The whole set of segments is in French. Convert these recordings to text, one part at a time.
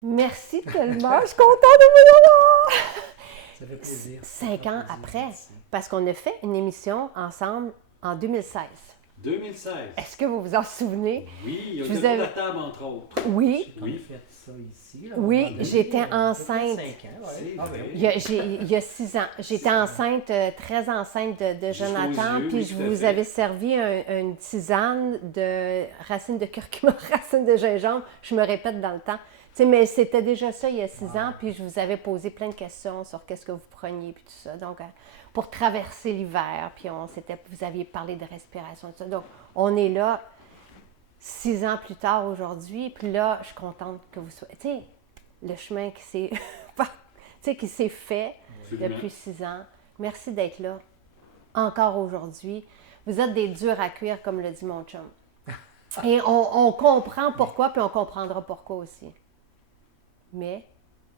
Merci tellement, je suis contente de vous avoir! Ça fait plaisir. 5 ans après, parce qu'on a fait une émission ensemble en 2016. 2016. Est-ce que vous vous en souvenez? Oui, Je on vous était avais- pour la table, entre autres. Oui, On a fait ça ici. Là, à un Oui, moment donné, j'étais peut-être enceinte. 5 ans, ouais. C'est Ah, ben vrai. oui. il y a 6 ans. J'étais enceinte, très enceinte de Jusqu'aux Jonathan, yeux, puis oui, je tout à vous fait. avais servi une tisane de racines de curcuma, racines de gingembre. Je me répète dans le temps. Tu sais, mais c'était déjà ça il y a 6 ans, puis je vous avais posé plein de questions sur qu'est-ce que vous preniez, puis tout ça. Donc, pour traverser l'hiver, puis vous aviez parlé de respiration, tout ça. Donc, on est là 6 ans plus tard aujourd'hui, puis là, je suis contente que vous soyez. Tu sais, le chemin qui s'est, tu sais, qui s'est fait Absolument. depuis 6 ans. Merci d'être là, encore aujourd'hui. Vous êtes des durs à cuire, comme le dit mon chum. Et on comprend pourquoi, puis on comprendra pourquoi aussi. Mais,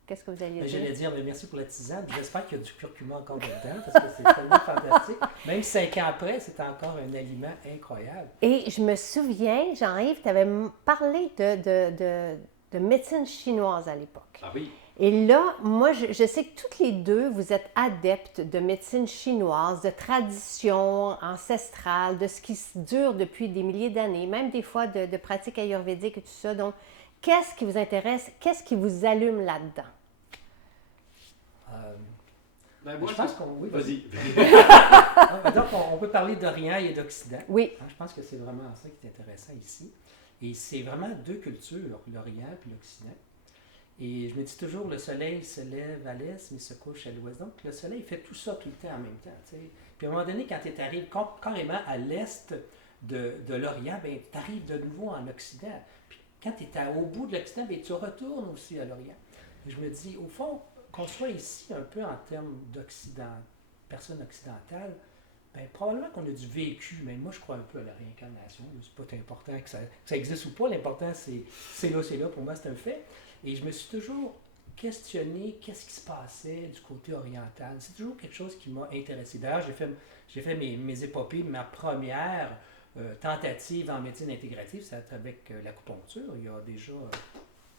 qu'est-ce que vous alliez Ben, dire? j'allais dire, mais merci pour la tisane. J'espère qu'il y a du curcuma encore dedans, parce que c'est tellement fantastique. Même 5 ans après, c'est encore un aliment incroyable. Et je me souviens, Jean-Yves, tu avais parlé de médecine chinoise à l'époque. Ah oui. Et là, moi, je sais que toutes les deux, vous êtes adeptes de médecine chinoise, de tradition ancestrale, de ce qui dure depuis des milliers d'années, même des fois de pratiques ayurvédiques et tout ça. Donc, qu'est-ce qui vous intéresse? Qu'est-ce qui vous allume là-dedans? Ben, moi, Je pense qu'on. Oui, Vas-y. Donc, on peut parler d'Orient et d'Occident. Oui. Je pense que c'est vraiment ça qui est intéressant ici. Et c'est vraiment deux cultures, l'Orient et l'Occident. Et je me dis toujours, le soleil se lève à l'est, mais se couche à l'ouest. Donc, le soleil fait tout ça tout le temps en même temps. Tu sais. Puis à un moment donné, quand tu arrives carrément à l'est de l'Orient, ben, tu arrives de nouveau en Occident. Puis quand tu es au bout de l'Occident, ben, tu retournes aussi à l'Orient. Et je me dis, au fond, qu'on soit ici un peu en termes personne occidentale, ben, probablement qu'on a du vécu, mais moi je crois un peu à la réincarnation. C'est pas important que ça existe ou pas, l'important c'est là, pour moi c'est un fait. Et je me suis toujours questionné qu'est-ce qui se passait du côté oriental. C'est toujours quelque chose qui m'a intéressé. D'ailleurs, j'ai fait mes épopées, ma première tentative en médecine intégrative, c'est avec l'acupuncture, il y a déjà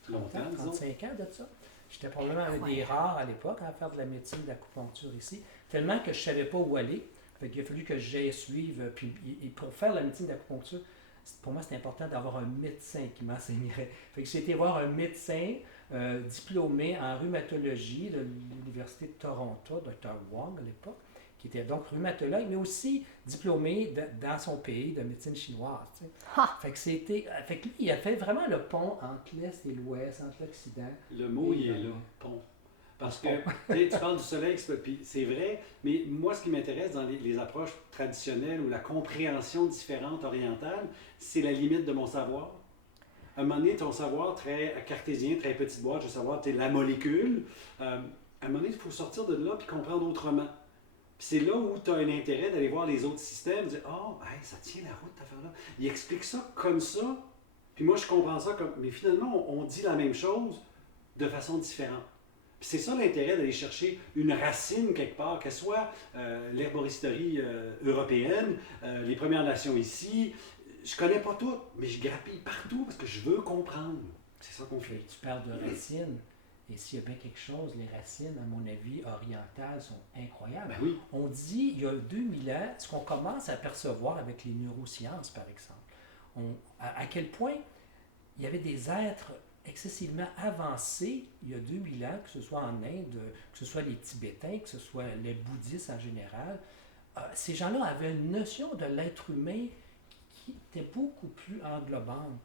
Longtemps, disons. 35 ans de ça. J'étais probablement un des rares à l'époque à faire de la médecine d'acupuncture ici, tellement que je ne savais pas où aller. Il a fallu que j'aille suivre. Puis, et pour faire la médecine d'acupuncture, pour moi, c'était important d'avoir un médecin qui m'enseignerait. Fait que j'ai été voir un médecin diplômé en rhumatologie de l'Université de Toronto, Dr. Wong à l'époque, qui était donc rhumatologue, mais aussi diplômé dans son pays de médecine chinoise. Tu sais. Fait que lui, il a fait vraiment le pont entre l'Est et l'Ouest, entre l'Occident. Le mot, il est là, pont. Parce que tu parles du soleil, puis c'est vrai, mais moi, ce qui m'intéresse dans les approches traditionnelles ou la compréhension différente orientale, c'est la limite de mon savoir. À un moment donné, ton savoir très cartésien, très petite boîte, je veux savoir, la molécule, à un moment donné, il faut sortir de là puis comprendre autrement. Puis c'est là où tu as un intérêt d'aller voir les autres systèmes, dire ah, hey, ça tient la route, cette affaire-là. Il explique ça comme ça, puis moi, je comprends ça comme. Mais finalement, on dit la même chose de façon différente. Puis c'est ça l'intérêt d'aller chercher une racine quelque part, qu'elle soit l'herboristerie européenne, les Premières Nations ici. Je connais pas tout, mais je grappille partout parce que je veux comprendre. C'est ça qu'on fait. Tu parles de racines, et s'il y a bien quelque chose, les racines, à mon avis, orientales sont incroyables. Ben oui. On dit, il y a 2000 ans, ce qu'on commence à percevoir avec les neurosciences, par exemple, à quel point il y avait des êtres excessivement avancés il y a 2000 ans, que ce soit en Inde, que ce soit les Tibétains, que ce soit les bouddhistes en général. Ces gens-là avaient une notion de l'être humain qui était beaucoup plus englobante.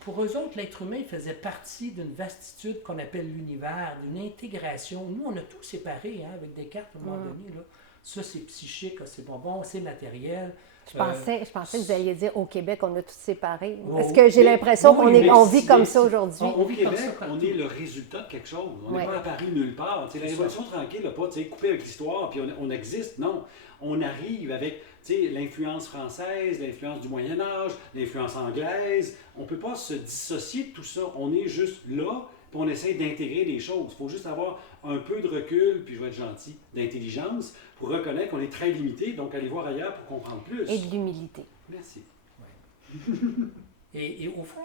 Pour eux autres, l'être humain faisait partie d'une vastitude qu'on appelle l'univers, d'une intégration. Nous, on a tout séparé avec Descartes à un moment donné. Là. Ça, c'est psychique, c'est bon, c'est matériel. Je pensais que vous alliez dire au Québec, on a tout séparé. Oh, Parce que j'ai l'impression qu'on vit comme ça aujourd'hui. Au Québec, on est le résultat de quelque chose. On n'est pas apparu nulle part. La Révolution tranquille n'a pas coupé avec l'histoire, puis on existe. Non. On arrive avec l'influence française, l'influence du Moyen Âge, l'influence anglaise. On ne peut pas se dissocier de tout ça. On est juste là, puis on essaie d'intégrer des choses. Il faut juste avoir un peu de recul, puis je vais être gentil, d'intelligence, pour reconnaître qu'on est très limité, donc aller voir ailleurs pour comprendre plus. Et de l'humilité. Merci. Ouais. Et au fond,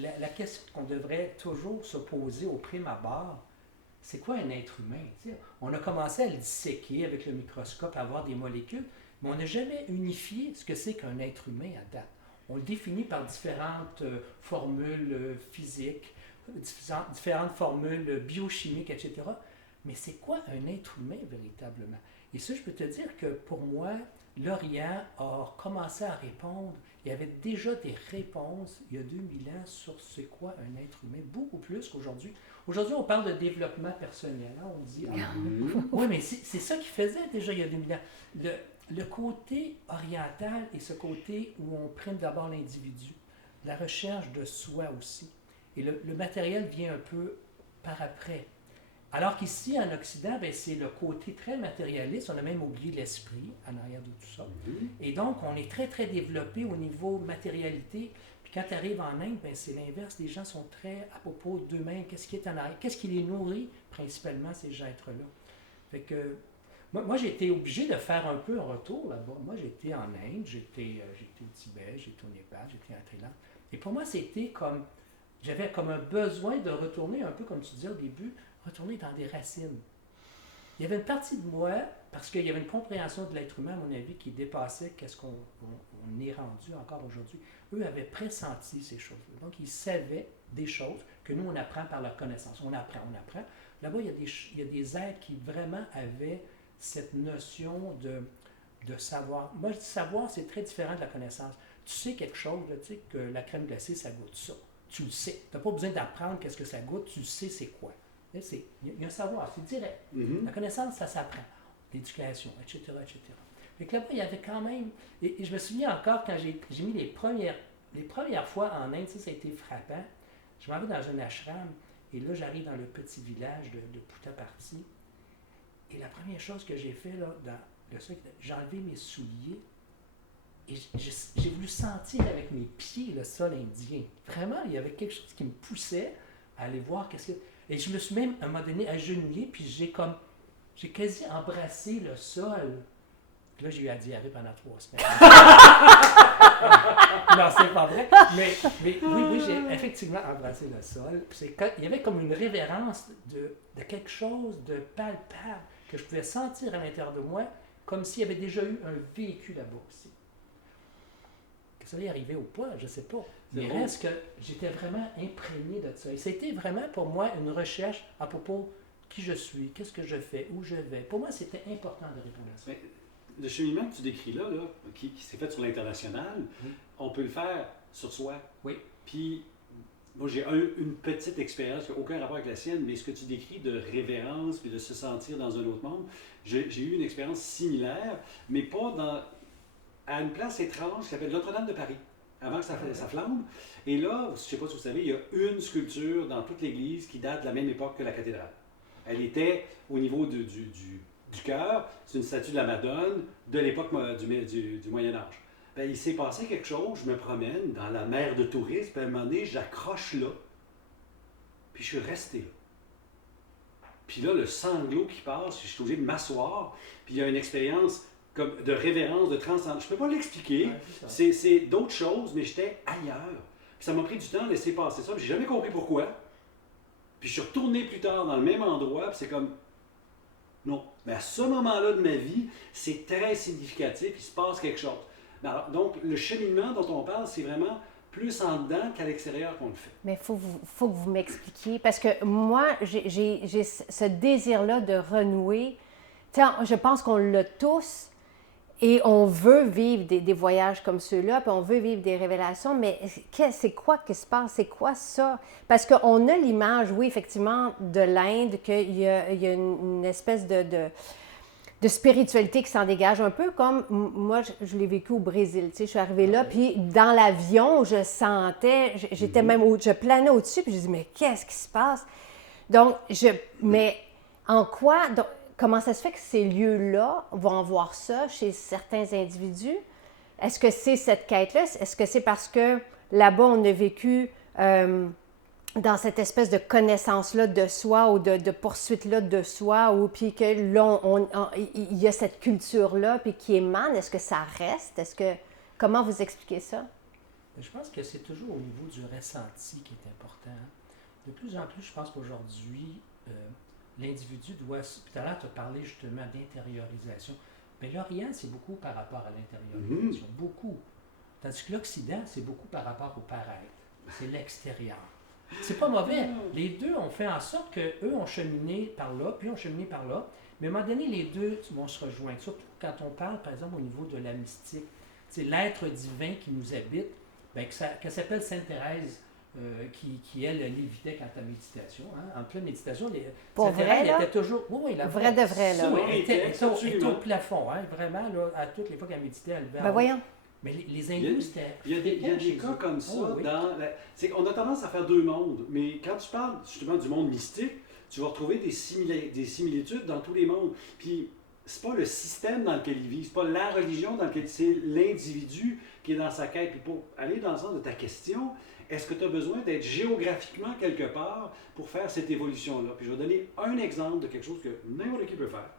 la question qu'on devrait toujours se poser au prime abord, c'est quoi un être humain? T'sais, on a commencé à le disséquer avec le microscope, à avoir des molécules, mais on n'a jamais unifié ce que c'est qu'un être humain à date. On le définit par différentes formules physiques, différentes formules biochimiques, etc. Mais c'est quoi un être humain véritablement? Et ça, je peux te dire que pour moi, l'Orient a commencé à répondre. Il y avait déjà des réponses il y a 2000 ans sur c'est quoi un être humain, beaucoup plus qu'aujourd'hui. Aujourd'hui, on parle de développement personnel. Hein? On dit, oui, mais c'est ça qu'ils faisaient déjà il y a 2000 ans. Le côté oriental est ce côté où on prime d'abord l'individu, la recherche de soi aussi. Et le matériel vient un peu par après. Alors qu'ici, en Occident, ben, c'est le côté très matérialiste. On a même oublié l'esprit en arrière de tout ça. Et donc, on est très, très développé au niveau matérialité. Puis quand tu arrives en Inde, ben, c'est l'inverse. Les gens sont très à propos d'eux-mêmes. Qu'est-ce qui est en arrière? Qu'est-ce qui les nourrit, principalement, ces êtres-là? Fait que, moi j'ai été obligé de faire un peu un retour là-bas. Moi, j'étais en Inde, j'étais au Tibet, j'étais au Népal, j'étais en Thaïlande. Et pour moi, c'était comme... J'avais comme un besoin de retourner, un peu comme tu disais au début, retourner dans des racines. Il y avait une partie de moi, parce qu'il y avait une compréhension de l'être humain, à mon avis, qui dépassait qu'est-ce qu'on est rendu encore aujourd'hui. Eux avaient pressenti ces choses-là. Donc, ils savaient des choses que nous, on apprend par la connaissance. On apprend. Là-bas, il y a des êtres qui vraiment avaient cette notion de savoir. Moi, je dis savoir, c'est très différent de la connaissance. Tu sais quelque chose, là, tu sais que la crème glacée, ça goûte ça. Tu le sais. Tu n'as pas besoin d'apprendre qu'est-ce que ça goûte, tu sais c'est quoi. Il y a un savoir, c'est direct. La connaissance, ça s'apprend. L'éducation, etc., etc. Fait que là-bas, il y avait quand même... Et je me souviens encore, quand j'ai mis les premières fois en Inde, ça a été frappant. Je m'en vais dans un ashram, et là, j'arrive dans le petit village de Puttaparthi. Et la première chose que j'ai fait, là, dans le sol, j'ai enlevé mes souliers, et j'ai voulu sentir avec mes pieds le sol indien. Vraiment, il y avait quelque chose qui me poussait à aller voir qu'est-ce que... Et je me suis même, à un moment donné, agenouillé, puis j'ai quasi embrassé le sol. Puis là, j'ai eu la diarrhée pendant 3 semaines. Non, c'est pas vrai. Mais oui, j'ai effectivement embrassé le sol. Puis il y avait comme une révérence de quelque chose de palpable que je pouvais sentir à l'intérieur de moi, comme s'il y avait déjà eu un vécu là-bas aussi. Que ça allait arriver ou pas, je ne sais pas. Mais il reste que j'étais vraiment imprégné de ça. Et c'était vraiment pour moi une recherche à propos de qui je suis, qu'est-ce que je fais, où je vais. Pour moi, c'était important de répondre à ça. Mais le cheminement que tu décris là qui s'est fait sur l'international, on peut le faire sur soi. Oui. Puis, moi, j'ai une petite expérience qui n'a aucun rapport avec la sienne, mais ce que tu décris de révérence puis de se sentir dans un autre monde, j'ai eu une expérience similaire, mais pas à une place étrange qui s'appelle Notre-Dame de Paris. Avant que ça flambe. Et là, je ne sais pas si vous savez, il y a une sculpture dans toute l'église qui date de la même époque que la cathédrale. Elle était au niveau du cœur. C'est une statue de la Madone de l'époque du Moyen-Âge. Ben, il s'est passé quelque chose. Je me promène dans la mer de tourisme. Puis à un moment donné, j'accroche là. Puis je suis resté là. Puis là, le sanglot qui passe, je suis obligé de m'asseoir. Puis il y a une expérience... comme de révérence, de transcendance. Je ne peux pas l'expliquer. Ouais, c'est d'autres choses, mais j'étais ailleurs. Puis ça m'a pris du temps de laisser passer ça. Puis j'ai jamais compris pourquoi. Puis je suis retourné plus tard dans le même endroit. Puis c'est comme... Non. Mais à ce moment-là de ma vie, c'est très significatif. Il se passe quelque chose. Alors, donc, le cheminement dont on parle, c'est vraiment plus en dedans qu'à l'extérieur qu'on le fait. Mais faut que vous m'expliquiez. Parce que moi, j'ai ce désir-là de renouer. Tiens, je pense qu'on l'a tous. Et on veut vivre des voyages comme ceux-là, puis on veut vivre des révélations, mais c'est quoi qui se passe? C'est quoi ça? Parce qu'on a l'image, oui, effectivement, de l'Inde, qu'il y a une espèce de spiritualité qui s'en dégage, un peu comme moi, je l'ai vécu au Brésil. Tu sais, je suis arrivée là, puis dans l'avion, je sentais, j'étais même, je planais au-dessus, puis je dis, mais qu'est-ce qui se passe? Donc, mais en quoi... Donc, comment ça se fait que ces lieux-là vont voir ça chez certains individus? Est-ce que c'est cette quête-là? Est-ce que c'est parce que là-bas, on a vécu dans cette espèce de connaissance-là de soi ou de poursuite-là de soi, ou puis que là, il y a cette culture-là puis qui émane? Est-ce que ça reste? Comment vous expliquez ça? Je pense que c'est toujours au niveau du ressenti qui est important. De plus en plus, je pense qu'aujourd'hui, l'individu doit... Tout à l'heure, tu as parlé justement d'intériorisation. Mais l'Orient, c'est beaucoup par rapport à l'intériorisation. Beaucoup. Tandis que l'Occident, c'est beaucoup par rapport au paraître. C'est l'extérieur. C'est pas mauvais. Les deux ont fait en sorte qu'eux ont cheminé par là, puis ont cheminé par là. Mais à un moment donné, les deux vont se rejoindre. Surtout quand on parle, par exemple, au niveau de la mystique. C'est l'être divin qui nous habite, bien, qu'elle s'appelle Sainte Thérèse, qui elle, lévitait quand à méditation. Hein. En pleine méditation, Sainte Thérèse était toujours... Oui, la vrai de vrai, là. Elle était au plafond, hein, vraiment, là, à toutes les fois qu'elle méditait, elle levait. Ben voyons. Mais les hindous, c'était... Il y a des cas comme ça. On a tendance à faire deux mondes, mais quand tu parles justement du monde mystique, tu vas retrouver des similitudes dans tous les mondes. Puis, c'est pas le système dans lequel il vit, c'est pas la religion dans laquelle c'est l'individu qui est dans sa quête. Puis pour aller dans le sens de ta question, est-ce que tu as besoin d'être géographiquement quelque part pour faire cette évolution-là? Puis je vais donner un exemple de quelque chose que n'importe qui peut faire.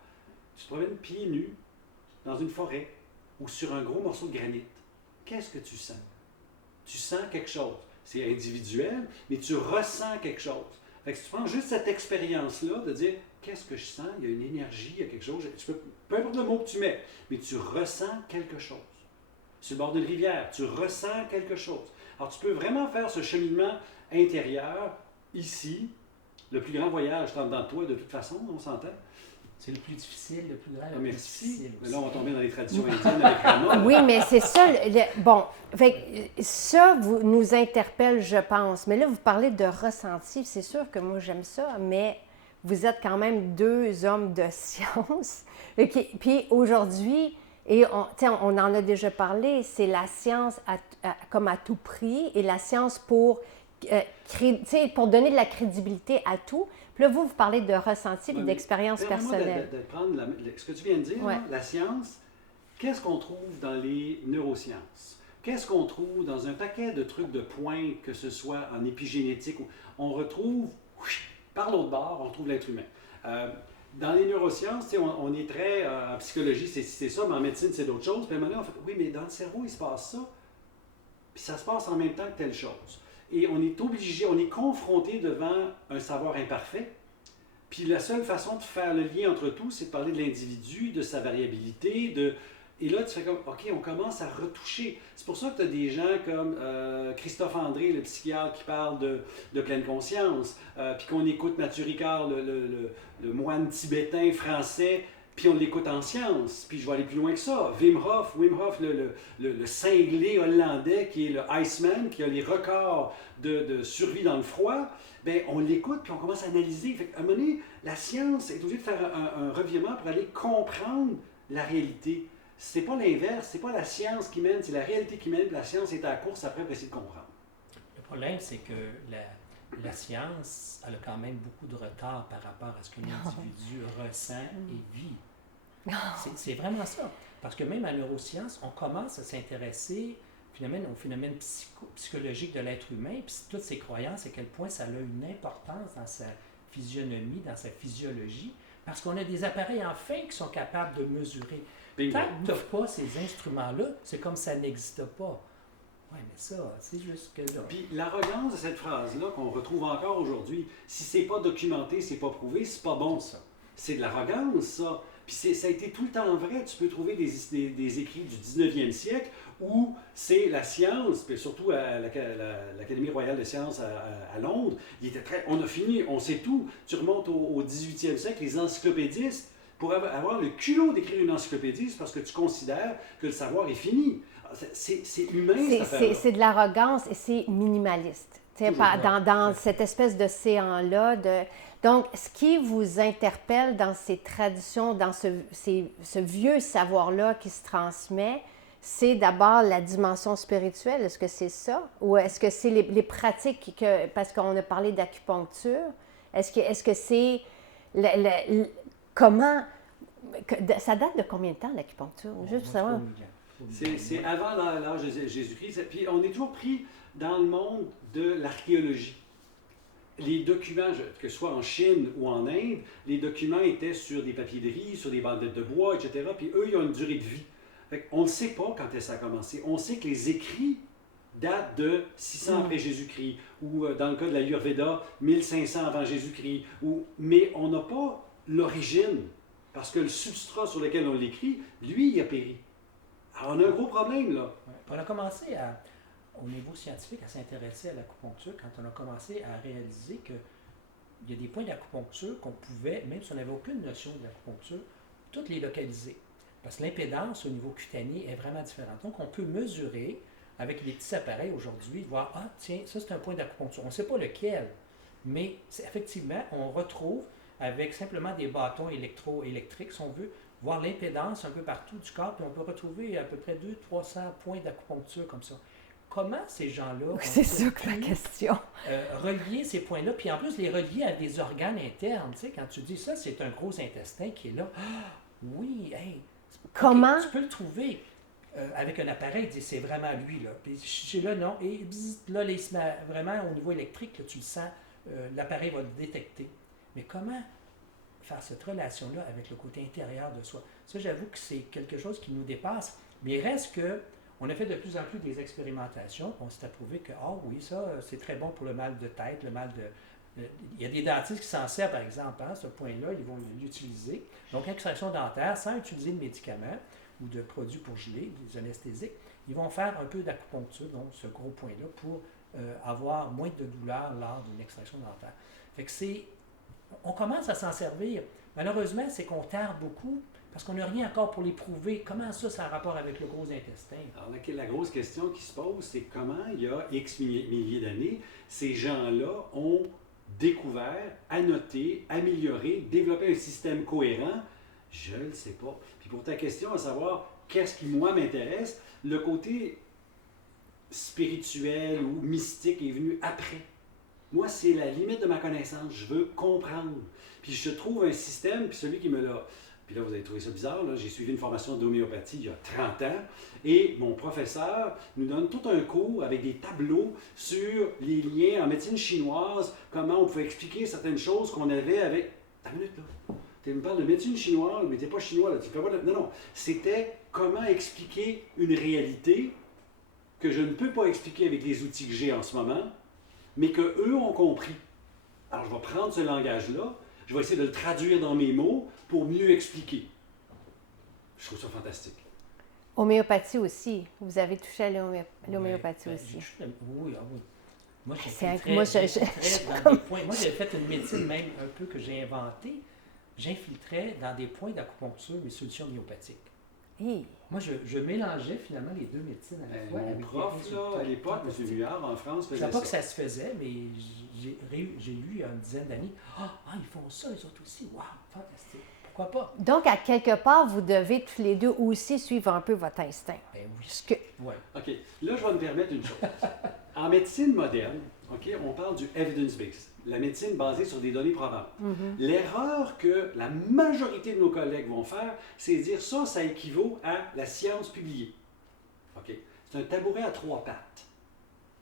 Tu te promènes pieds nus dans une forêt ou sur un gros morceau de granit. Qu'est-ce que tu sens? Tu sens quelque chose. C'est individuel, mais tu ressens quelque chose. Fait que si tu prends juste cette expérience-là de dire qu'est-ce que je sens, il y a une énergie, il y a quelque chose, peu importe le mot que tu mets, mais tu ressens quelque chose. Sur le bord d'une rivière, tu ressens quelque chose. Alors tu peux vraiment faire ce cheminement intérieur ici. Le plus grand voyage dans toi, de toute façon, on s'entend. C'est le plus difficile, le plus grand, le plus difficile. Mais là, aussi. on va tomber dans les traditions indiennes avec Rama. Oui, mais c'est ça. Bon, ça nous interpelle, je pense. Mais là, vous parlez de ressenti. C'est sûr que moi, j'aime ça, mais vous êtes quand même deux hommes de science. Puis aujourd'hui, et on en a déjà parlé, c'est la science comme à tout prix et la science pour donner de la crédibilité à tout. Puis là, vous parlez de ressenti et d'expérience personnelle. De prendre ce que tu viens de dire, ouais. Là, la science, qu'est-ce qu'on trouve dans les neurosciences? Qu'est-ce qu'on trouve dans un paquet de trucs de points, que ce soit en épigénétique? On retrouve, par l'autre bord, on retrouve l'être humain. Dans les neurosciences, on est très... en psychologie, c'est ça, mais en médecine, c'est d'autres choses. Puis à un moment donné, on fait, oui, mais dans le cerveau, il se passe ça. Puis ça se passe en même temps que telle chose. Et on est obligé, on est confronté devant un savoir imparfait. Puis la seule façon de faire le lien entre tout, c'est de parler de l'individu, de sa variabilité, et là, tu fais comme, OK, on commence à retoucher. C'est pour ça que tu as des gens comme Christophe André, le psychiatre, qui parle de pleine conscience, puis qu'on écoute Mathieu Ricard, le moine tibétain français, puis on l'écoute en sciences. Puis je vais aller plus loin que ça. Wim Hof, le cinglé hollandais, qui est le Iceman, qui a les records de survie dans le froid, bien, on l'écoute, puis on commence à analyser. Fait qu'à un moment donné, la science est obligée de faire un revirement pour aller comprendre la réalité. C'est pas l'inverse, c'est pas la science qui mène, c'est la réalité qui mène, puis la science est à la course après pour essayer de comprendre. Le problème, c'est que la science, elle a quand même beaucoup de retard par rapport à ce que l'individu ressent et vit. C'est vraiment ça. Parce que même en neurosciences, on commence à s'intéresser au phénomène psychologique de l'être humain, puis toutes ses croyances, à quel point ça a une importance dans sa physionomie, dans sa physiologie, parce qu'on a des appareils enfin qui sont capables de mesurer. Tant que tu n'as pas ces instruments-là, c'est comme ça n'existe pas. Oui, mais ça, c'est juste que là. Puis l'arrogance de cette phrase-là qu'on retrouve encore aujourd'hui, si c'est pas documenté, c'est pas prouvé, c'est pas bon ça. C'est de l'arrogance, ça. Puis ça a été tout le temps vrai. Tu peux trouver des écrits du 19e siècle où c'est la science, puis surtout à l'Académie royale de sciences à Londres, on a fini, on sait tout. Tu remontes au 18e siècle, les encyclopédistes, pour avoir le culot d'écrire une encyclopédie, c'est parce que tu considères que le savoir est fini. C'est humain, cette affaire-là. C'est de l'arrogance et c'est minimaliste. Dans cette espèce d'océan-là. Donc, ce qui vous interpelle dans ces traditions, dans ce vieux savoir-là qui se transmet, c'est d'abord la dimension spirituelle. Est-ce que c'est ça? Ou est-ce que c'est les pratiques, parce qu'on a parlé d'acupuncture, est-ce que c'est... comment... Ça date de combien de temps, l'acupuncture? Juste pour savoir. C'est avant l'âge de Jésus-Christ. Puis on est toujours pris dans le monde de l'archéologie. Les documents, que ce soit en Chine ou en Inde, les documents étaient sur des papiers de riz, sur des bandettes de bois, etc. Puis eux, ils ont une durée de vie. On ne sait pas quand ça a commencé. On sait que les écrits date de 600 après Jésus-Christ, ou dans le cas de la Ayurveda, 1500 avant Jésus-Christ, mais on n'a pas l'origine, parce que le substrat sur lequel on l'écrit, lui, il a péri. Alors, on a un gros problème, là. Ouais. On a commencé au niveau scientifique à s'intéresser à l'acupuncture quand on a commencé à réaliser que il y a des points d'acupuncture qu'on pouvait, même si on n'avait aucune notion de l'acupuncture, toutes les localiser. Parce que l'impédance au niveau cutané est vraiment différente. Donc, on peut mesurer avec les petits appareils aujourd'hui, voir, ah, tiens, ça c'est un point d'acupuncture. On ne sait pas lequel, mais effectivement, on retrouve avec simplement des bâtons électriques, si on veut, voir l'impédance un peu partout du corps, puis on peut retrouver à peu près 200-300 points d'acupuncture comme ça. Comment ces gens-là C'est ça que la question. relier ces points-là, puis en plus les relier à des organes internes, tu sais, quand tu dis ça, c'est un gros intestin qui est là. Ah, oui, hey, Comment? tu peux le trouver avec un appareil, c'est vraiment lui, là. Puis j'ai là, non, et bzz, là, il se met vraiment au niveau électrique, là, tu le sens, l'appareil va le détecter. Mais comment faire cette relation-là avec le côté intérieur de soi? Ça, j'avoue que c'est quelque chose qui nous dépasse, mais il reste que on a fait de plus en plus des expérimentations. On s'est approuvé que, ah oui, ça, c'est très bon pour le mal de tête, le mal de... Il y a des dentistes qui s'en servent, par exemple, hein, ce point-là, ils vont l'utiliser. Donc, extraction dentaire, sans utiliser de médicaments ou de produits pour geler, des anesthésiques, ils vont faire un peu d'acupuncture, donc ce gros point-là, pour avoir moins de douleur lors d'une extraction dentaire. Fait que c'est... On commence à s'en servir. Malheureusement, c'est qu'on tarde beaucoup parce qu'on n'a rien encore pour les prouver. Comment ça a rapport avec le gros intestin? Alors, la grosse question qui se pose, c'est comment, il y a X milliers d'années, ces gens-là ont découvert, annoté, amélioré, développé un système cohérent? Je ne le sais pas. Puis pour ta question, à savoir qu'est-ce qui, moi, m'intéresse, le côté spirituel ou mystique est venu après. Moi, c'est la limite de ma connaissance. Je veux comprendre. Puis je trouve un système, puis celui qui me l'a... Puis là, vous avez trouvé ça bizarre, là. J'ai suivi une formation d'homéopathie il y a 30 ans, et mon professeur nous donne tout un cours avec des tableaux sur les liens en médecine chinoise, comment on pouvait expliquer certaines choses qu'on avait avec... Attends une minute, là. Tu me parles de médecine chinoise, mais tu n'es pas chinois, là. Tu fais pas de... Non, non. C'était comment expliquer une réalité que je ne peux pas expliquer avec les outils que j'ai en ce moment, mais qu'eux ont compris. Alors, je vais prendre ce langage-là, je vais essayer de le traduire dans mes mots pour mieux expliquer. Je trouve ça fantastique. Homéopathie aussi. Vous avez touché à l'homéopathie aussi. Oui, ah oui. Moi, moi, j'ai fait une médecine même un peu que j'ai inventée. J'infiltrais dans des points d'acupuncture mes solutions homéopathiques. Hey. Moi, je mélangeais finalement les deux médecines à la fois. Mon prof, là, à l'époque, M. Vuillard, en France, Je ne faisait savais pas ça. que ça se faisait, mais j'ai lu il y a une dizaine d'années. Ah, ils font ça, eux autres aussi. Waouh, fantastique. Pourquoi pas? Donc, à quelque part, vous devez tous les deux aussi suivre un peu votre instinct. Ben oui. Ce que... Ouais. OK. Là, je vais me permettre une chose. En médecine moderne, OK, on parle du evidence-based, la médecine basée sur des données probantes. L'erreur que la majorité de nos collègues vont faire, c'est dire ça équivaut à la science publiée. OK? C'est un tabouret à 3 pattes.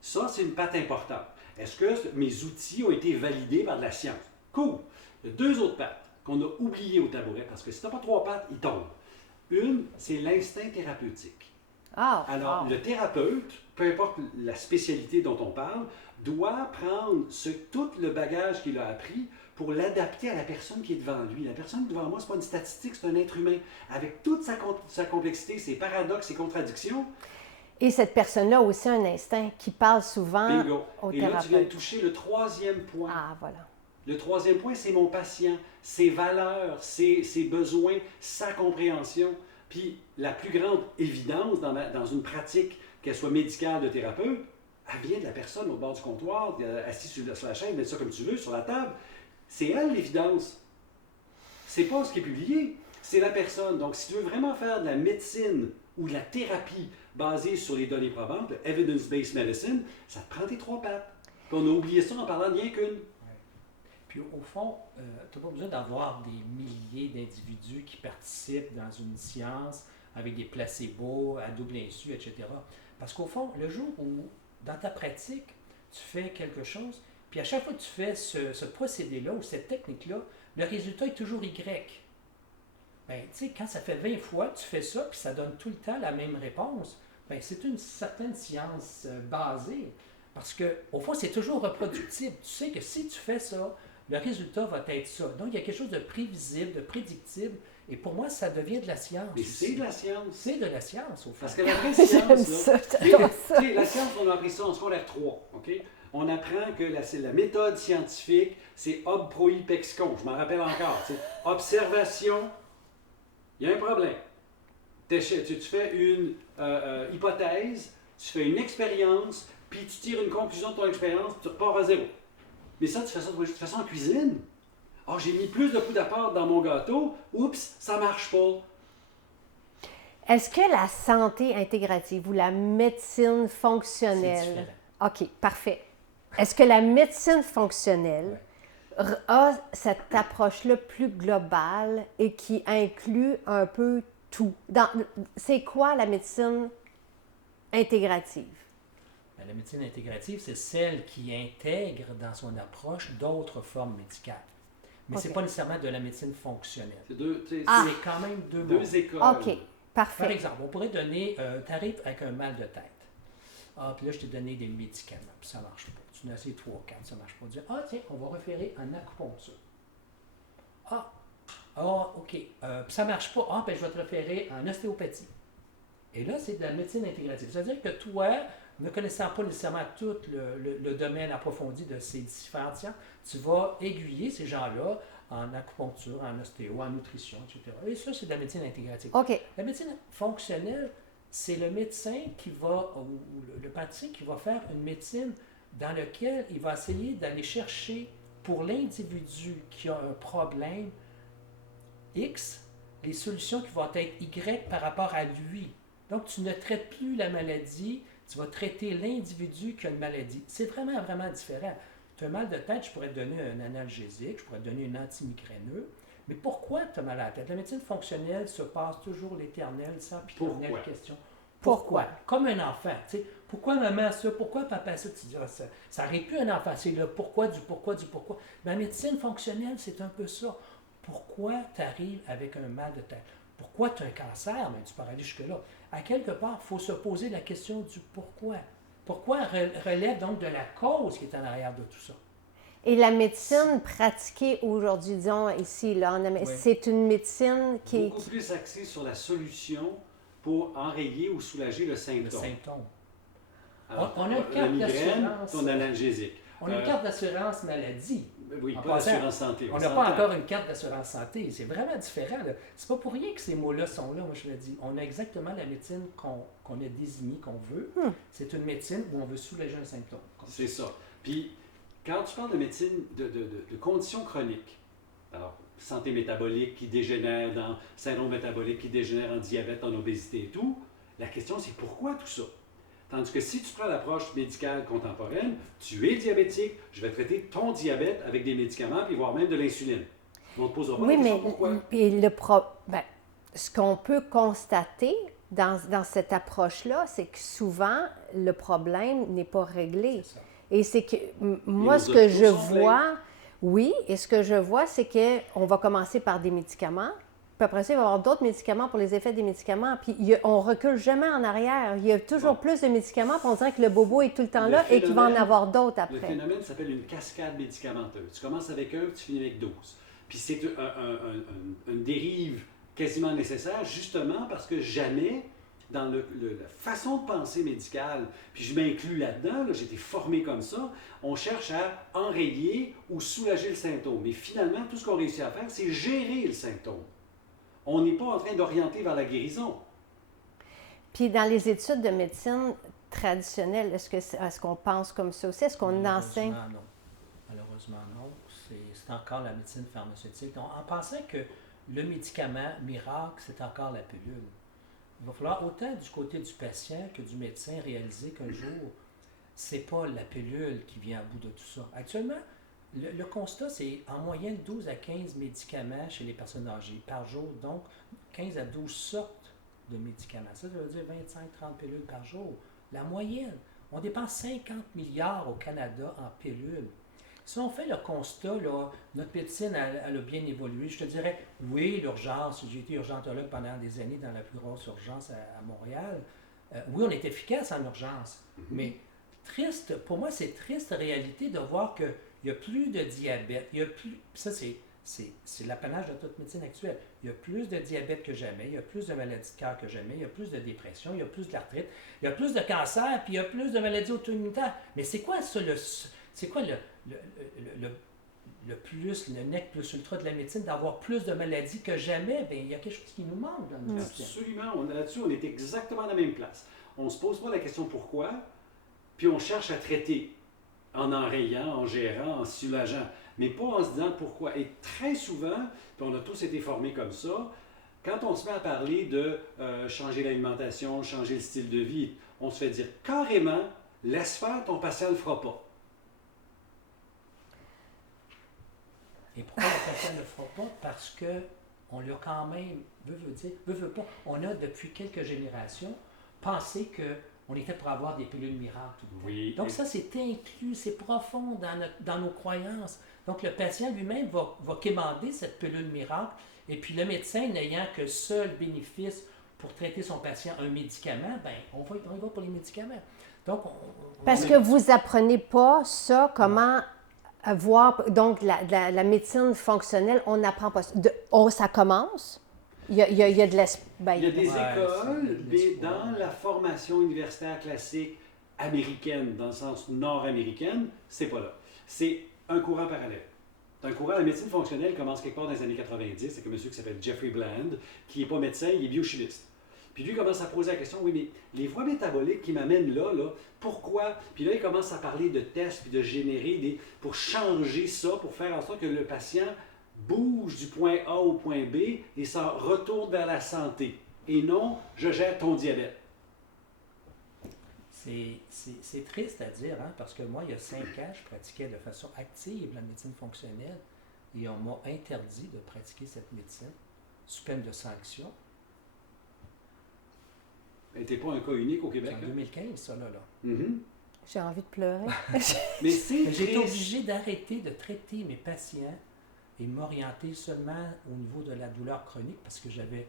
Ça, c'est une patte importante. Est-ce que mes outils ont été validés par de la science? Cool. Il y a 2 autres pattes qu'on a oubliées au tabouret, parce que si tu n'as pas 3 pattes, ils tombent. Une, c'est l'instinct thérapeutique. Ah, Alors, le thérapeute, peu importe la spécialité dont on parle, doit prendre tout le bagage qu'il a appris pour l'adapter à la personne qui est devant lui. La personne devant moi, ce n'est pas une statistique, c'est un être humain. Avec toute sa complexité, ses paradoxes, ses contradictions. Et cette personne-là a aussi un instinct qui parle souvent Bingo. au Et là, tu viens de thérapeute. toucher le 3e point. Ah, voilà. Le 3e point, c'est mon patient, ses valeurs, ses besoins, sa compréhension. Puis la plus grande évidence dans une pratique, qu'elle soit médicale de thérapeute, elle vient de la personne au bord du comptoir, assise sur la chaise, mets ça comme tu veux, sur la table. C'est elle l'évidence. C'est pas ce qui est publié, c'est la personne. Donc si tu veux vraiment faire de la médecine ou de la thérapie basée sur les données probantes, le evidence-based medicine, ça te prend tes 3 pattes. Puis on a oublié ça en parlant de rien qu'une. Puis au fond, tu n'as pas besoin d'avoir des milliers d'individus qui participent dans une science avec des placebos à double insu, etc. Parce qu'au fond, le jour où, dans ta pratique, tu fais quelque chose, puis à chaque fois que tu fais ce procédé-là ou cette technique-là, le résultat est toujours Y. Bien, tu sais, quand ça fait 20 fois, tu fais ça, puis ça donne tout le temps la même réponse. Bien, c'est une certaine science basée. Parce que, au fond, c'est toujours reproductible. Tu sais que si tu fais ça, le résultat va être ça. Donc, il y a quelque chose de prévisible, de prédictible. Et pour moi, ça devient de la science. Mais c'est de la science. C'est de la science, au fond. Parce que la vraie J'aime science, ça, là, j'adore ça. tu sais, la science, on a appris ça en secondaire 3, OK? On apprend que la méthode scientifique, c'est ob proi pex con. Je m'en rappelle encore. Tu sais. Observation, il y a un problème. Tu fais une hypothèse, tu fais une expérience, puis tu tires une conclusion de ton expérience, tu repars à zéro. Mais ça, tu fais ça en cuisine. Ah, j'ai mis plus de poudre à pâte dans mon gâteau. Oups, ça marche pas. Est-ce que la santé intégrative ou la médecine C'est fonctionnelle... différent. OK, parfait. Est-ce que la médecine fonctionnelle a cette approche-là plus globale et qui inclut un peu tout? C'est quoi la médecine intégrative? Ben, la médecine intégrative, c'est celle qui intègre dans son approche d'autres formes médicales. Mais ce n'est Ok. pas nécessairement de la médecine fonctionnelle. C'est deux, tu sais, Ah. C'est quand même deux mots. deux écoles. OK, Par parfait. exemple, on pourrait donner, tu arrives avec un mal de tête. Ah, puis là, je t'ai donné des médicaments, puis ça ne marche pas. Tu en as essayé 3, 4, ça ne marche pas. Tu dis, ah, tiens, on va référer en acupuncture. OK, puis ça ne marche pas. Ah, ben, je vais te référer en ostéopathie. Et là, c'est de la médecine intégrative. C'est-à-dire que toi, ne connaissant pas nécessairement tout le domaine approfondi de ces différentes sciences, tu vas aiguiller ces gens-là en acupuncture, en ostéo, en nutrition, etc. Et ça, c'est de la médecine intégrative. OK. La médecine fonctionnelle, c'est le médecin qui va, ou le praticien qui va faire une médecine dans laquelle il va essayer d'aller chercher pour l'individu qui a un problème X, les solutions qui vont être Y par rapport à lui. Donc, tu ne traites plus la maladie, tu vas traiter l'individu qui a une maladie. C'est vraiment, vraiment différent. Tu as un mal de tête, je pourrais te donner un analgésique, je pourrais te donner un antimigraineux. Mais pourquoi tu as mal à la tête? La médecine fonctionnelle se passe toujours l'éternel, sans piternelle Pourquoi? question. Pourquoi? Comme un enfant, tu sais. Pourquoi maman ça? Pourquoi papa ça? Tu dis, ah, ça n'arrive plus un enfant, c'est le pourquoi du pourquoi du pourquoi. Mais la médecine fonctionnelle, c'est un peu ça. Pourquoi tu arrives avec un mal de tête? Pourquoi tu as un cancer? Mais tu peux aller jusque-là. À quelque part, il faut se poser la question du pourquoi. Pourquoi relève donc de la cause qui est en arrière de tout ça? Et la médecine pratiquée aujourd'hui, disons ici, là, en Amérique, Oui. c'est une médecine qui... Beaucoup plus axé sur la solution pour enrayer ou soulager le symptôme. Le symptôme. Alors, On a une la carte migraine, d'assurance. ton analgésique. On a une carte d'assurance maladie. Oui, En pas passant, d'assurance santé. On n'a s'entend. pas encore une carte d'assurance santé. C'est vraiment différent. C'est pas pour rien que ces mots-là sont là. Moi, je me dis, on a exactement la médecine qu'on a désignée, qu'on veut. C'est une médecine où on veut soulager un symptôme. C'est ça. Puis, quand tu parles de médecine de conditions chroniques, alors, santé métabolique qui dégénère dans syndrome métabolique qui dégénère en diabète, en obésité et tout, la question c'est pourquoi tout ça? Tandis que si tu prends l'approche médicale contemporaine, tu es diabétique, je vais traiter ton diabète avec des médicaments, puis voire même de l'insuline. On ne te posera pas Oui, la question mais pourquoi. et ce qu'on peut constater dans cette approche-là, c'est que souvent, le problème n'est pas réglé. C'est ça. Et c'est que moi, nos ce que je hôpitaux sont pleins. vois, oui, et ce que je vois, c'est qu'on va commencer par des médicaments, puis après ça, il va y avoir d'autres médicaments pour les effets des médicaments, puis on recule jamais en arrière. Il y a toujours plus de médicaments, puis on dirait que le bobo est tout le temps Le là et qu'il va en phénomène- avoir d'autres Le après. phénomène s'appelle une cascade médicamenteuse. Tu commences avec un, tu finis avec 12. Puis c'est une dérive quasiment nécessaire, justement parce que jamais, dans la façon de penser médicale, puis je m'inclus là-dedans, là, j'ai été formé comme ça, on cherche à enrayer ou soulager le symptôme. Mais finalement, tout ce qu'on réussit à faire, c'est gérer le symptôme. On n'est pas en train d'orienter vers la guérison. Puis dans les études de médecine traditionnelle, est-ce qu'on pense comme ça aussi? Est-ce qu'on enseigne? Malheureusement, non. Malheureusement, non. C'est encore la médecine pharmaceutique. Donc, en pensant que le médicament miracle, c'est encore la pilule. Il va falloir autant du côté du patient que du médecin réaliser qu'un jour, c'est pas la pilule qui vient à bout de tout ça. Actuellement, le constat, c'est en moyenne 12 à 15 médicaments chez les personnes âgées par jour, donc 15 à 12 sortes de médicaments. Ça veut dire 25-30 pilules par jour. La moyenne. On dépense 50 milliards au Canada en pilules. Si on fait le constat, là, notre médecine elle a bien évolué. Je te dirais, oui, l'urgence, j'ai été urgentologue pendant des années dans la plus grosse urgence à Montréal. Oui, on est efficace en urgence, mais triste, pour moi, c'est triste réalité de voir qu'il n'y a plus de diabète. Il y a plus, ça, c'est l'apanage de toute médecine actuelle. Il y a plus de diabète que jamais, il y a plus de maladies de cœur que jamais, il y a plus de dépression, il y a plus d'arthrite, il y a plus de cancer, puis il y a plus de maladies auto-immunitaires. Mais c'est quoi ça, c'est quoi le plus, le nec plus ultra de la médecine, d'avoir plus de maladies que jamais? Bien, il y a quelque chose qui nous manque dans notre système. Absolument. Là-dessus, on est exactement à la même place. On ne se pose pas la question pourquoi, puis on cherche à traiter en enrayant, en gérant, en soulageant, mais pas en se disant pourquoi. Et très souvent, puis on a tous été formés comme ça, quand on se met à parler de changer l'alimentation, changer le style de vie, on se fait dire carrément, laisse faire, ton patient ne le fera pas. Et pourquoi le patient ne le fera pas? Parce qu'on l'a quand même, veut pas, on a depuis quelques générations pensé qu'on était pour avoir des pilules miracles tout le temps. Oui. Donc ça, c'est inclus, c'est profond dans nos croyances. Donc le patient lui-même va quémander cette pilule miracle, et puis le médecin, n'ayant que seul bénéfice pour traiter son patient un médicament, ben on y va pour les médicaments. Donc, Parce que vous apprenez pas ça, comment voir, donc la médecine fonctionnelle, on n'apprend pas ça. Ça commence, il y a de l'espoir. Il y a des Ouais, écoles, c'est mais l'espoir. dans la formation universitaire classique américaine, dans le sens nord-américaine, c'est pas là. C'est un courant parallèle. Un courant, la médecine fonctionnelle commence quelque part dans les années 90, avec un monsieur qui s'appelle Jeffrey Bland, qui n'est pas médecin, il est biochimiste. Puis lui commence à poser la question, oui, mais les voies métaboliques qui m'amènent là, pourquoi? Puis là, il commence à parler de tests, puis de générer pour changer ça, pour faire en sorte que le patient bouge du point A au point B et s'en retourne vers la santé. Et non, je gère ton diabète. C'est triste à dire, hein, parce que moi, il y a 5 ans, je pratiquais de façon active la médecine fonctionnelle et on m'a interdit de pratiquer cette médecine sous peine de sanction. T'es pas un cas unique au Québec. C'est en 2015, ça, là. Mhm. J'ai envie de pleurer. Mais c'est J'ai été triste. obligé d'arrêter de traiter mes patients et m'orienter seulement au niveau de la douleur chronique parce que j'avais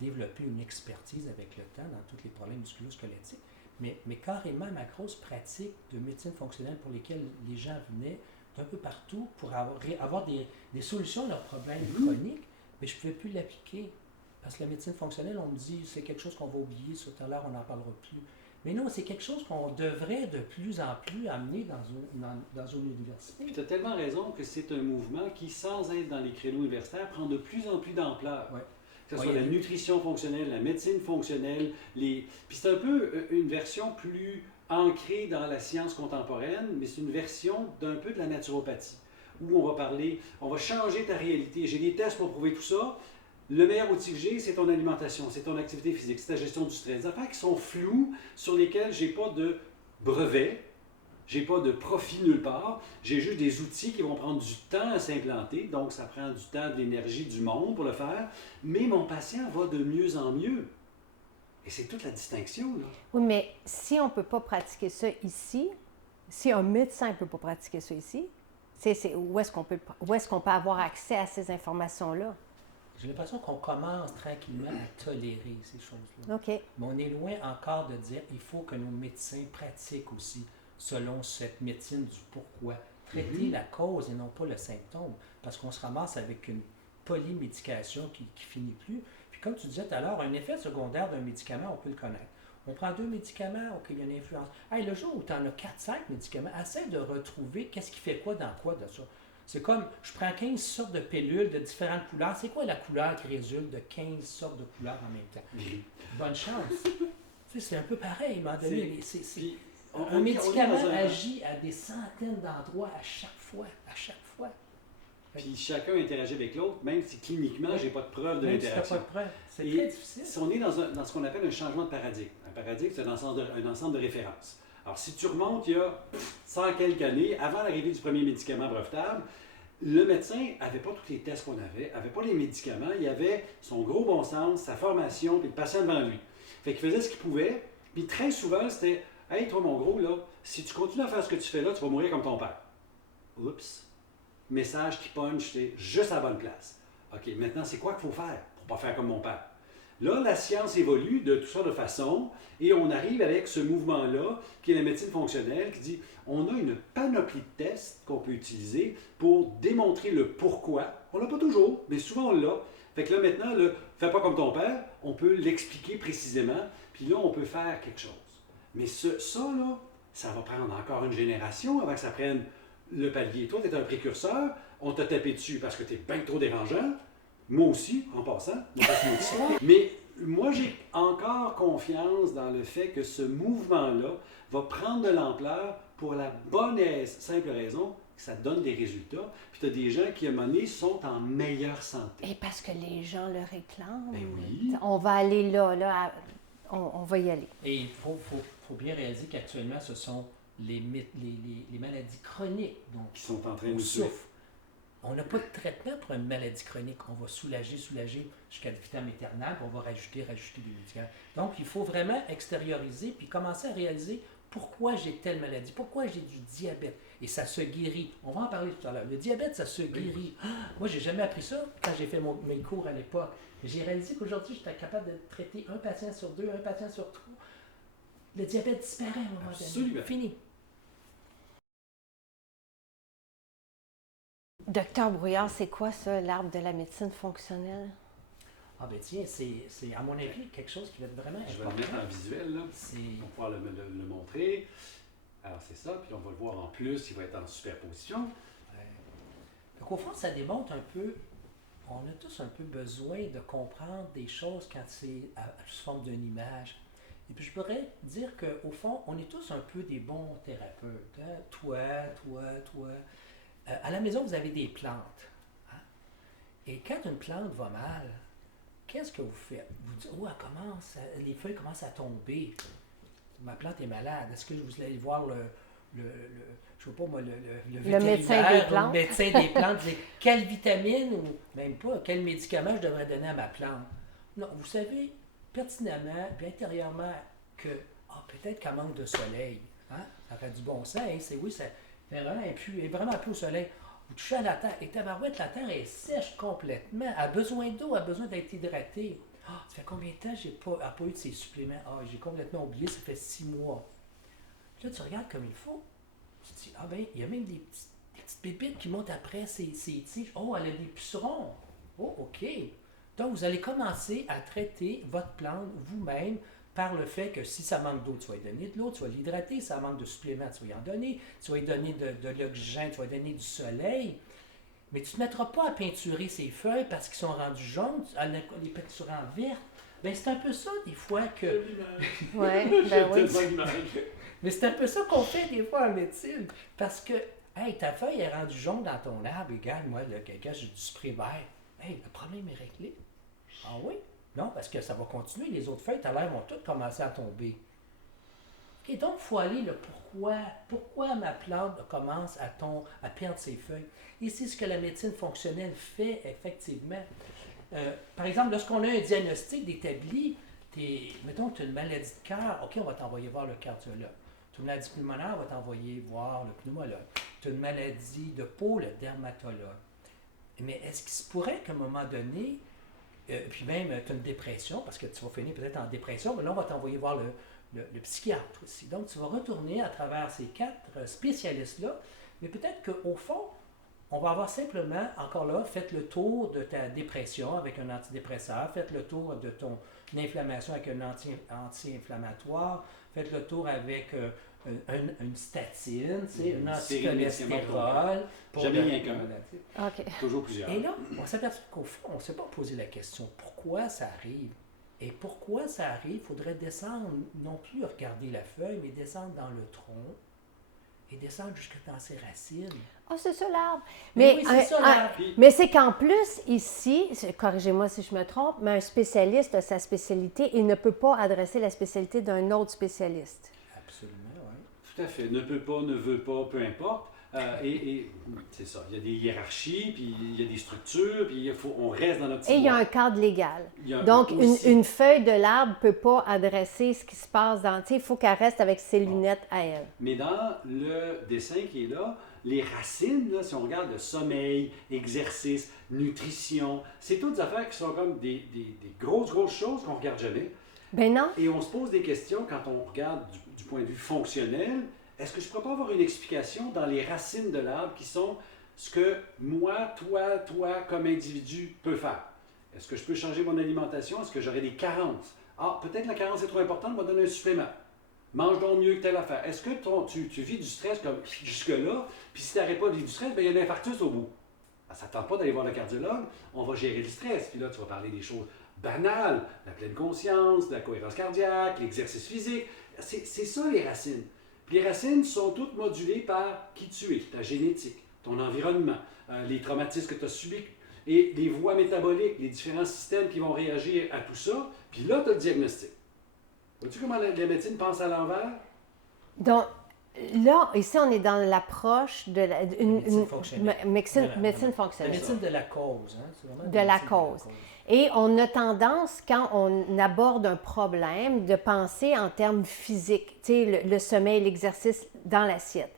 développé une expertise avec le temps dans tous les problèmes musculo-squelettiques. Mais carrément, ma grosse pratique de médecine fonctionnelle pour lesquelles les gens venaient d'un peu partout pour avoir des solutions à leurs problèmes chroniques, mais je ne pouvais plus l'appliquer. Parce que la médecine fonctionnelle, on me dit c'est quelque chose qu'on va oublier, ça, tout à l'heure, on n'en parlera plus. Mais non, c'est quelque chose qu'on devrait de plus en plus amener dans une université. Tu as tellement raison que c'est un mouvement qui, sans être dans les créneaux universitaires, prend de plus en plus d'ampleur. Ouais. Que ce soit la nutrition fonctionnelle, la médecine fonctionnelle, Puis c'est un peu une version plus ancrée dans la science contemporaine, mais c'est une version d'un peu de la naturopathie, où on va parler, on va changer ta réalité. J'ai des tests pour prouver tout ça. Le meilleur outil que j'ai, c'est ton alimentation, c'est ton activité physique, c'est ta gestion du stress. Des affaires qui sont floues, sur lesquelles j'ai pas de brevet, j'ai pas de profit nulle part, j'ai juste des outils qui vont prendre du temps à s'implanter, donc ça prend du temps, de l'énergie, du monde pour le faire, mais mon patient va de mieux en mieux. Et c'est toute la distinction, là. Oui, mais si on ne peut pas pratiquer ça ici, si un médecin ne peut pas pratiquer ça ici, où est-ce qu'on peut avoir accès à ces informations-là? J'ai l'impression qu'on commence tranquillement à tolérer ces choses-là. OK. Mais on est loin encore de dire qu'il faut que nos médecins pratiquent aussi selon cette médecine du pourquoi. Traiter la cause et non pas le symptôme. Parce qu'on se ramasse avec une polymédication qui finit plus. Puis comme tu disais tout à l'heure, un effet secondaire d'un médicament, on peut le connaître. On prend 2 médicaments, OK, il y a une influence. Hey, le jour où tu en as 4-5 médicaments, essaie de retrouver qu'est-ce qui fait quoi dans ça. C'est comme, je prends 15 sortes de pilules de différentes couleurs. C'est quoi la couleur qui résulte de 15 sortes de couleurs en même temps? Bonne chance. Tu sais, c'est un peu pareil, à un moment donné. Puis, Un médicament agit à des centaines d'endroits à chaque fois. Puis chacun interagit avec l'autre, même si cliniquement, j'ai pas de preuve de Même si l'interaction. t'as pas de preuve. C'est Et très difficile. si on est dans ce qu'on appelle un changement de paradigme. Un paradigme, c'est un ensemble de références. Alors, si tu remontes il y a 100 quelques années, avant l'arrivée du premier médicament brevetable, le médecin n'avait pas tous les tests qu'on avait, n'avait pas les médicaments, il avait son gros bon sens, sa formation, puis le patient devant lui. Fait qu'il faisait ce qu'il pouvait, puis très souvent, c'était « Hey, toi, mon gros, là, si tu continues à faire ce que tu fais là, tu vas mourir comme ton père. » Oups! Message qui punch, c'est juste à la bonne place. OK, maintenant, c'est quoi qu'il faut faire pour ne pas faire comme mon père? Là, la science évolue de toutes sortes de façons et on arrive avec ce mouvement-là qui est la médecine fonctionnelle qui dit on a une panoplie de tests qu'on peut utiliser pour démontrer le pourquoi. On l'a pas toujours, mais souvent on l'a. Fait que là maintenant, fais pas comme ton père, on peut l'expliquer précisément, puis là on peut faire quelque chose. Mais ça là, ça va prendre encore une génération avant que ça prenne le palier. Toi, tu es un précurseur, on t'a tapé dessus parce que tu es bien trop dérangeant. Moi aussi, en passant. Mais moi, j'ai encore confiance dans le fait que ce mouvement-là va prendre de l'ampleur pour la bonne et simple raison que ça donne des résultats. Puis tu as des gens qui, à un moment donné, sont en meilleure santé. Et parce que les gens le réclament. Ben oui. On va aller là, on va y aller. Et il faut bien réaliser qu'actuellement, ce sont les maladies chroniques donc, Qui sont en train on de souffre. On n'a pas de traitement pour une maladie chronique. On va soulager jusqu'à le vitam aeternam, puis on va rajouter des médicaments. Donc, il faut vraiment extérioriser puis commencer à réaliser pourquoi j'ai telle maladie, pourquoi j'ai du diabète. Et ça se guérit. On va en parler tout à l'heure. Le diabète, ça se guérit. Moi, j'ai jamais appris ça quand j'ai fait mes cours à l'époque. J'ai réalisé qu'aujourd'hui, j'étais capable de traiter un patient sur 2, un patient sur 3. Le diabète disparaît à un moment donné. Absolument. Fini. Docteur Brouillard, c'est quoi ça, l'arbre de la médecine fonctionnelle? Ah ben tiens, c'est à mon avis quelque chose qui va être vraiment Je vais le important. mettre en visuel, là. C'est On va pouvoir le montrer. Alors, c'est ça. Puis on va le voir en plus, il va être en superposition. Donc, au fond, ça démontre un peu, on a tous un peu besoin de comprendre des choses quand c'est sous forme d'une image. Et puis, je pourrais dire qu'au fond, on est tous un peu des bons thérapeutes. Hein? Toi. À la maison, vous avez des plantes. Hein? Et quand une plante va mal, qu'est-ce que vous faites? Vous dites, oh, les feuilles commencent à tomber. Ma plante est malade. Est-ce que vous allez voir je sais pas moi, le médecin des plantes? Le médecin des plantes, dire quelle vitamine ou même pas, quel médicament je devrais donner à ma plante? Non, vous savez pertinemment, puis intérieurement, que peut-être qu'elle manque de soleil. Hein? Ça fait du bon sens, hein? Ça fait vraiment, elle est vraiment plus au soleil. Vous touchez à la terre, et tabarouette, la terre est sèche complètement. Elle a besoin d'eau, elle a besoin d'être hydratée. Ça fait combien de temps que je n'ai pas eu de ces suppléments? J'ai complètement oublié, ça fait 6 mois. Puis là, tu regardes comme il faut. Tu te dis, il y a même des petites pépites qui montent après ces tiges. Oh, elle a des pucerons. Oh, OK. Donc, vous allez commencer à traiter votre plante vous-même par le fait que si ça manque d'eau, tu vas lui donner de l'eau, tu vas l'hydrater. Si ça manque de suppléments, tu vas y en donner. Tu vas lui donner de l'oxygène, tu vas lui donner du soleil. Mais tu ne te mettras pas à peinturer ses feuilles parce qu'ils sont rendus jaunes, à les peinturer en vert. Ben, c'est un peu ça, des fois, que... Oui, ben oui. Mais c'est un peu ça qu'on fait, des fois, en médecine. Parce que, hey, ta feuille est rendue jaune dans ton arbre, et regarde, moi, quelqu'un, j'ai du spray vert. Hey, le problème est réglé. Ah oui? Non, parce que ça va continuer. Les autres feuilles, tout à l'heure, vont toutes commencer à tomber. Et donc, il faut aller le pourquoi. Pourquoi ma plante commence à perdre ses feuilles? Et c'est ce que la médecine fonctionnelle fait, effectivement. Par exemple, lorsqu'on a un diagnostic d'établi, mettons que tu as une maladie de cœur, OK, on va t'envoyer voir le cardiologue. Tu as une maladie pulmonaire, on va t'envoyer voir le pneumologue. Tu as une maladie de peau, le dermatologue. Mais est-ce qu'il se pourrait qu'à un moment donné, puis même tu as une dépression, parce que tu vas finir peut-être en dépression, mais là, on va t'envoyer voir le psychiatre aussi. Donc, tu vas retourner à travers ces 4 spécialistes-là, mais peut-être qu'au fond, on va avoir simplement, encore là, fait le tour de ta dépression avec un antidépresseur, fait le tour de ton inflammation avec un anti-inflammatoire, fait le tour avec une statine, une anticholestérol. Jamais rien qu'un. Okay. Toujours plusieurs. Et là, on s'aperçoit qu'au fond, on ne s'est pas posé la question pourquoi ça arrive. Et pourquoi ça arrive, il faudrait descendre, non plus regarder la feuille, mais descendre dans le tronc et descendre jusque dans ses racines. Ah, c'est ça l'arbre. Mais oui, c'est ça l'arbre. Mais c'est qu'en plus, ici, corrigez-moi si je me trompe, mais un spécialiste a sa spécialité, il ne peut pas adresser la spécialité d'un autre spécialiste. Absolument, oui. Tout à fait. Ne peut pas, ne veut pas, peu importe. Et c'est ça, il y a des hiérarchies, puis il y a des structures, puis on reste dans notre petit Et il y a bois. un cadre légal. Il y a Donc, aussi- une feuille de l'arbre ne peut pas adresser ce qui se passe dans... Tu sais, il faut qu'elle reste avec ses lunettes à elle. Mais dans le dessin qui est là, les racines, là, si on regarde le sommeil, exercice, nutrition, c'est toutes des affaires qui sont comme des grosses choses qu'on ne regarde jamais. Ben non. Et on se pose des questions quand on regarde du point de vue fonctionnel. Est-ce que je ne pourrais pas avoir une explication dans les racines de l'arbre qui sont ce que moi, toi, comme individu, peut faire? Est-ce que je peux changer mon alimentation? Est-ce que j'aurai des carences? Ah, peut-être la carence est trop importante, on va donner un supplément. Mange donc mieux que telle affaire. Est-ce que tu vis du stress comme jusque-là, puis si tu n'arrêtes pas de vivre du stress, bien, il y a un infarctus au bout. Ben, ça ne tente pas d'aller voir le cardiologue, on va gérer le stress. Puis là, tu vas parler des choses banales, la pleine conscience, la cohérence cardiaque, l'exercice physique. C'est ça les racines. Puis les racines sont toutes modulées par qui tu es, ta génétique, ton environnement, les traumatismes que tu as subis, et les voies métaboliques, les différents systèmes qui vont réagir à tout ça. Puis là, tu as le diagnostic. Vois-tu comment la médecine pense à l'envers? Donc, là, ici, on est dans l'approche de la, médecine fonctionnelle. médecine La fonctionnelle. médecine de la cause. Hein? C'est vraiment De la cause. Et on a tendance, quand on aborde un problème, de penser en termes physiques, tu sais, le sommeil, l'exercice dans l'assiette.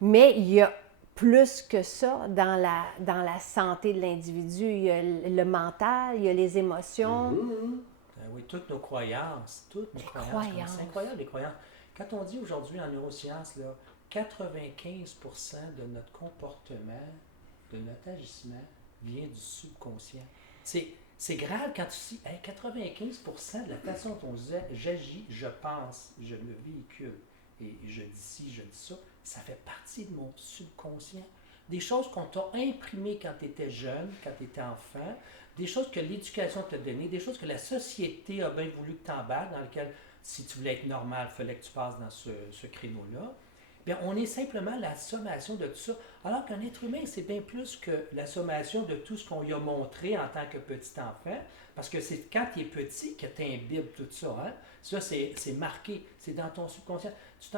Mais il y a plus que ça dans la santé de l'individu. Il y a le mental, il y a les émotions. Oui, toutes nos croyances. C'est incroyable, les croyances. Quand on dit aujourd'hui en neurosciences, là, 95% de notre comportement, de notre agissement, vient du subconscient. C'est grave quand tu dis hey, 95% de la façon dont j'agis, je pense, je me véhicule, et je dis ci, je dis ça, ça fait partie de mon subconscient. Des choses qu'on t'a imprimées quand tu étais jeune, quand tu étais enfant, des choses que l'éducation t'a données, des choses que la société a bien voulu que tu embarques, dans lesquelles, si tu voulais être normal, il fallait que tu passes dans ce créneau-là. Bien, on est simplement la sommation de tout ça. Alors qu'un être humain, c'est bien plus que la sommation de tout ce qu'on lui a montré en tant que petit enfant. Parce que c'est quand tu es petit que tu imbibes tout ça. Hein? Ça, c'est marqué. C'est dans ton subconscient. Tu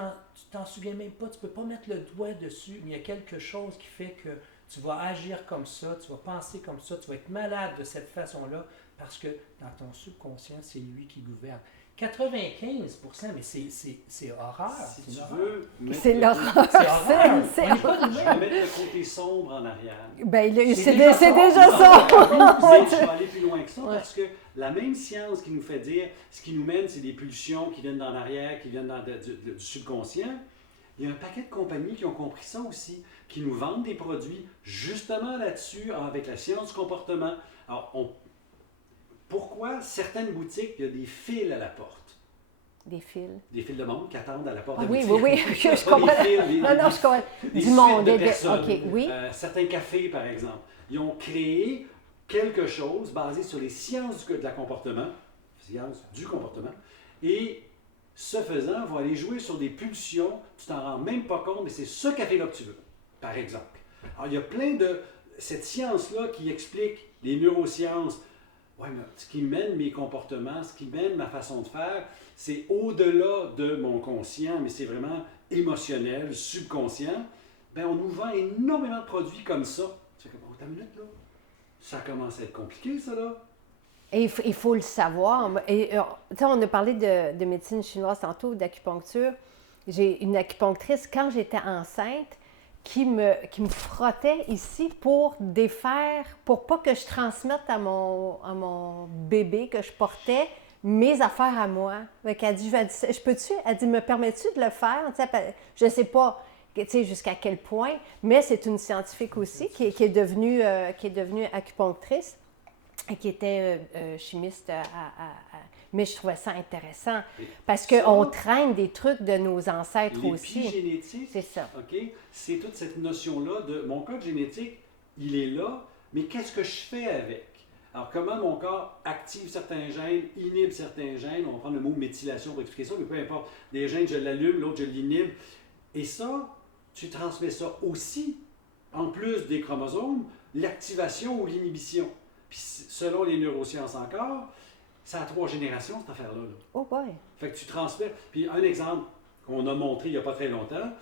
t'en souviens même pas. Tu ne peux pas mettre le doigt dessus. Mais il y a quelque chose qui fait que tu vas agir comme ça, tu vas penser comme ça, tu vas être malade de cette façon-là. Parce que dans ton subconscient, c'est lui qui gouverne. 95%, mais c'est horreur. Si tu veux, c'est l'horreur. C'est horreur. C'est je vais mettre le côté sombre en arrière. Ben, c'est déjà ça. Mais je vais aller plus loin que ça parce que la même science qui nous fait dire ce qui nous mène, c'est des pulsions qui viennent d'en arrière, qui viennent du subconscient. Il y a un paquet de compagnies qui ont compris ça aussi, qui nous vendent des produits justement là-dessus, avec la science du comportement. Alors, pourquoi certaines boutiques, il y a des fils à la porte? Des fils. Des fils de monde qui attendent à la porte Ah, de oui, boutique. oui, je comprends. Non, je comprends. Des Du monde. suites de personnes. OK, oui. Certains cafés, par exemple, ils ont créé quelque chose basé sur les sciences de la comportement, et ce faisant, vont aller jouer sur des pulsions, tu t'en rends même pas compte, mais c'est ce café-là que tu veux, par exemple. Alors, il y a plein de... Cette science-là qui explique les neurosciences. Oui, mais ce qui mène mes comportements, ce qui mène ma façon de faire, c'est au-delà de mon conscient, mais c'est vraiment émotionnel, subconscient. Bien, on nous vend énormément de produits comme ça. Tu fais comme, oh, t'as une minute, là. Ça commence à être compliqué, ça, là. Et il faut le savoir. Et, on a parlé de médecine chinoise tantôt, d'acupuncture. J'ai une acupunctrice, quand j'étais enceinte, qui me frottait ici pour défaire, pour pas que je transmette à mon bébé que je portais mes affaires à moi. Elle dit, je peux-tu? Elle dit, me permets-tu de le faire? Je ne sais pas jusqu'à quel point, mais c'est une scientifique aussi qui est devenue acupunctrice et qui était chimiste mais je trouvais ça intéressant parce qu'on traîne des trucs de nos ancêtres aussi. L'épigénétique, c'est ça. Okay, c'est toute cette notion-là de mon code génétique, il est là, mais qu'est-ce que je fais avec? Alors, comment mon corps active certains gènes, inhibe certains gènes, on va prendre le mot méthylation pour expliquer ça, mais peu importe, des gènes, je l'allume, l'autre, je l'inhibe. Et ça, tu transmets ça aussi, en plus des chromosomes, l'activation ou l'inhibition. Puis, selon les neurosciences encore, ça a 3 générations, cette affaire-là. Là. Oh boy! Fait que tu transmets. Puis un exemple qu'on a montré il n'y a pas très longtemps,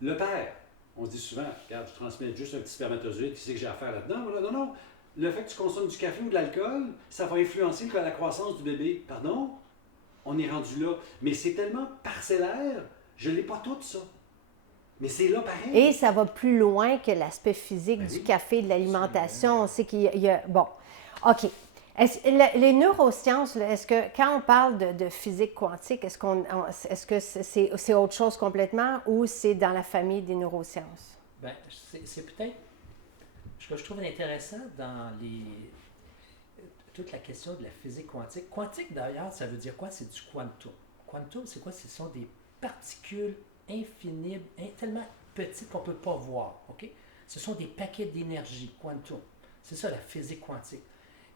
le père. On se dit souvent, regarde, je transmets juste un petit spermatozoïde, qui sait que j'ai à faire là-dedans? Voilà. Non, non. Le fait que tu consommes du café ou de l'alcool, ça va influencer la croissance du bébé. Pardon? On est rendu là. Mais c'est tellement parcellaire, je ne l'ai pas tout, ça. Mais c'est là pareil. Et ça va plus loin que l'aspect physique Ben du oui. café, de l'alimentation. On sait qu'il y a... Bon, OK. Les neurosciences, là, est-ce que quand on parle de physique quantique, est-ce que c'est autre chose complètement ou c'est dans la famille des neurosciences? Ben, c'est peut-être ce que je trouve intéressant dans toute la question de la physique quantique. Quantique, d'ailleurs, ça veut dire quoi? C'est du quantum. Quantum, c'est quoi? Ce sont des particules infinies, tellement petites qu'on ne peut pas voir. OK? Ce sont des paquets d'énergie, quantum. C'est ça, la physique quantique.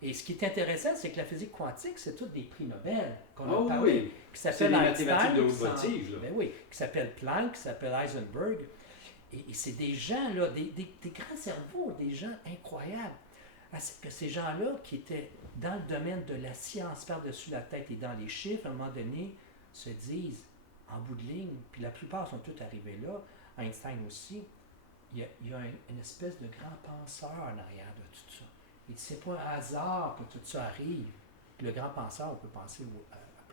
Et ce qui est intéressant, c'est que la physique quantique, c'est tous des prix Nobel qu'on a parlé, oui. qui C'est s'appellent des mathématiques de haute qui sont- voltige, là. ben oui, qui s'appellent Planck, qui s'appellent Heisenberg. Et c'est des gens, là, des grands cerveaux, des gens incroyables. Que ces gens-là qui étaient dans le domaine de la science par-dessus la tête et dans les chiffres, à un moment donné, se disent, en bout de ligne, puis la plupart sont tous arrivés là, Einstein aussi, il y a une espèce de grand penseur en arrière de tout ça. Et c'est pas un hasard que tout ça arrive. Le grand penseur, on peut penser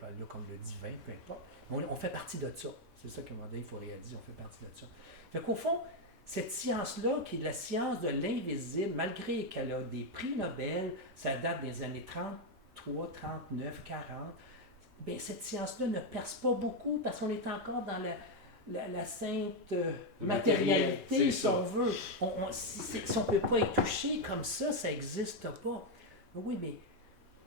là comme le divin, peu importe. Mais on fait partie de ça. C'est ça qu'à un moment donné, il faut réaliser, on fait partie de ça. Fait qu'au fond, cette science-là, qui est la science de l'invisible, malgré qu'elle a des prix Nobel, ça date des années 33, 39, 40, bien, cette science-là ne perce pas beaucoup parce qu'on est encore dans la sainte matérialité, si on veut. Si on ne peut pas y toucher comme ça n'existe pas. Oui, mais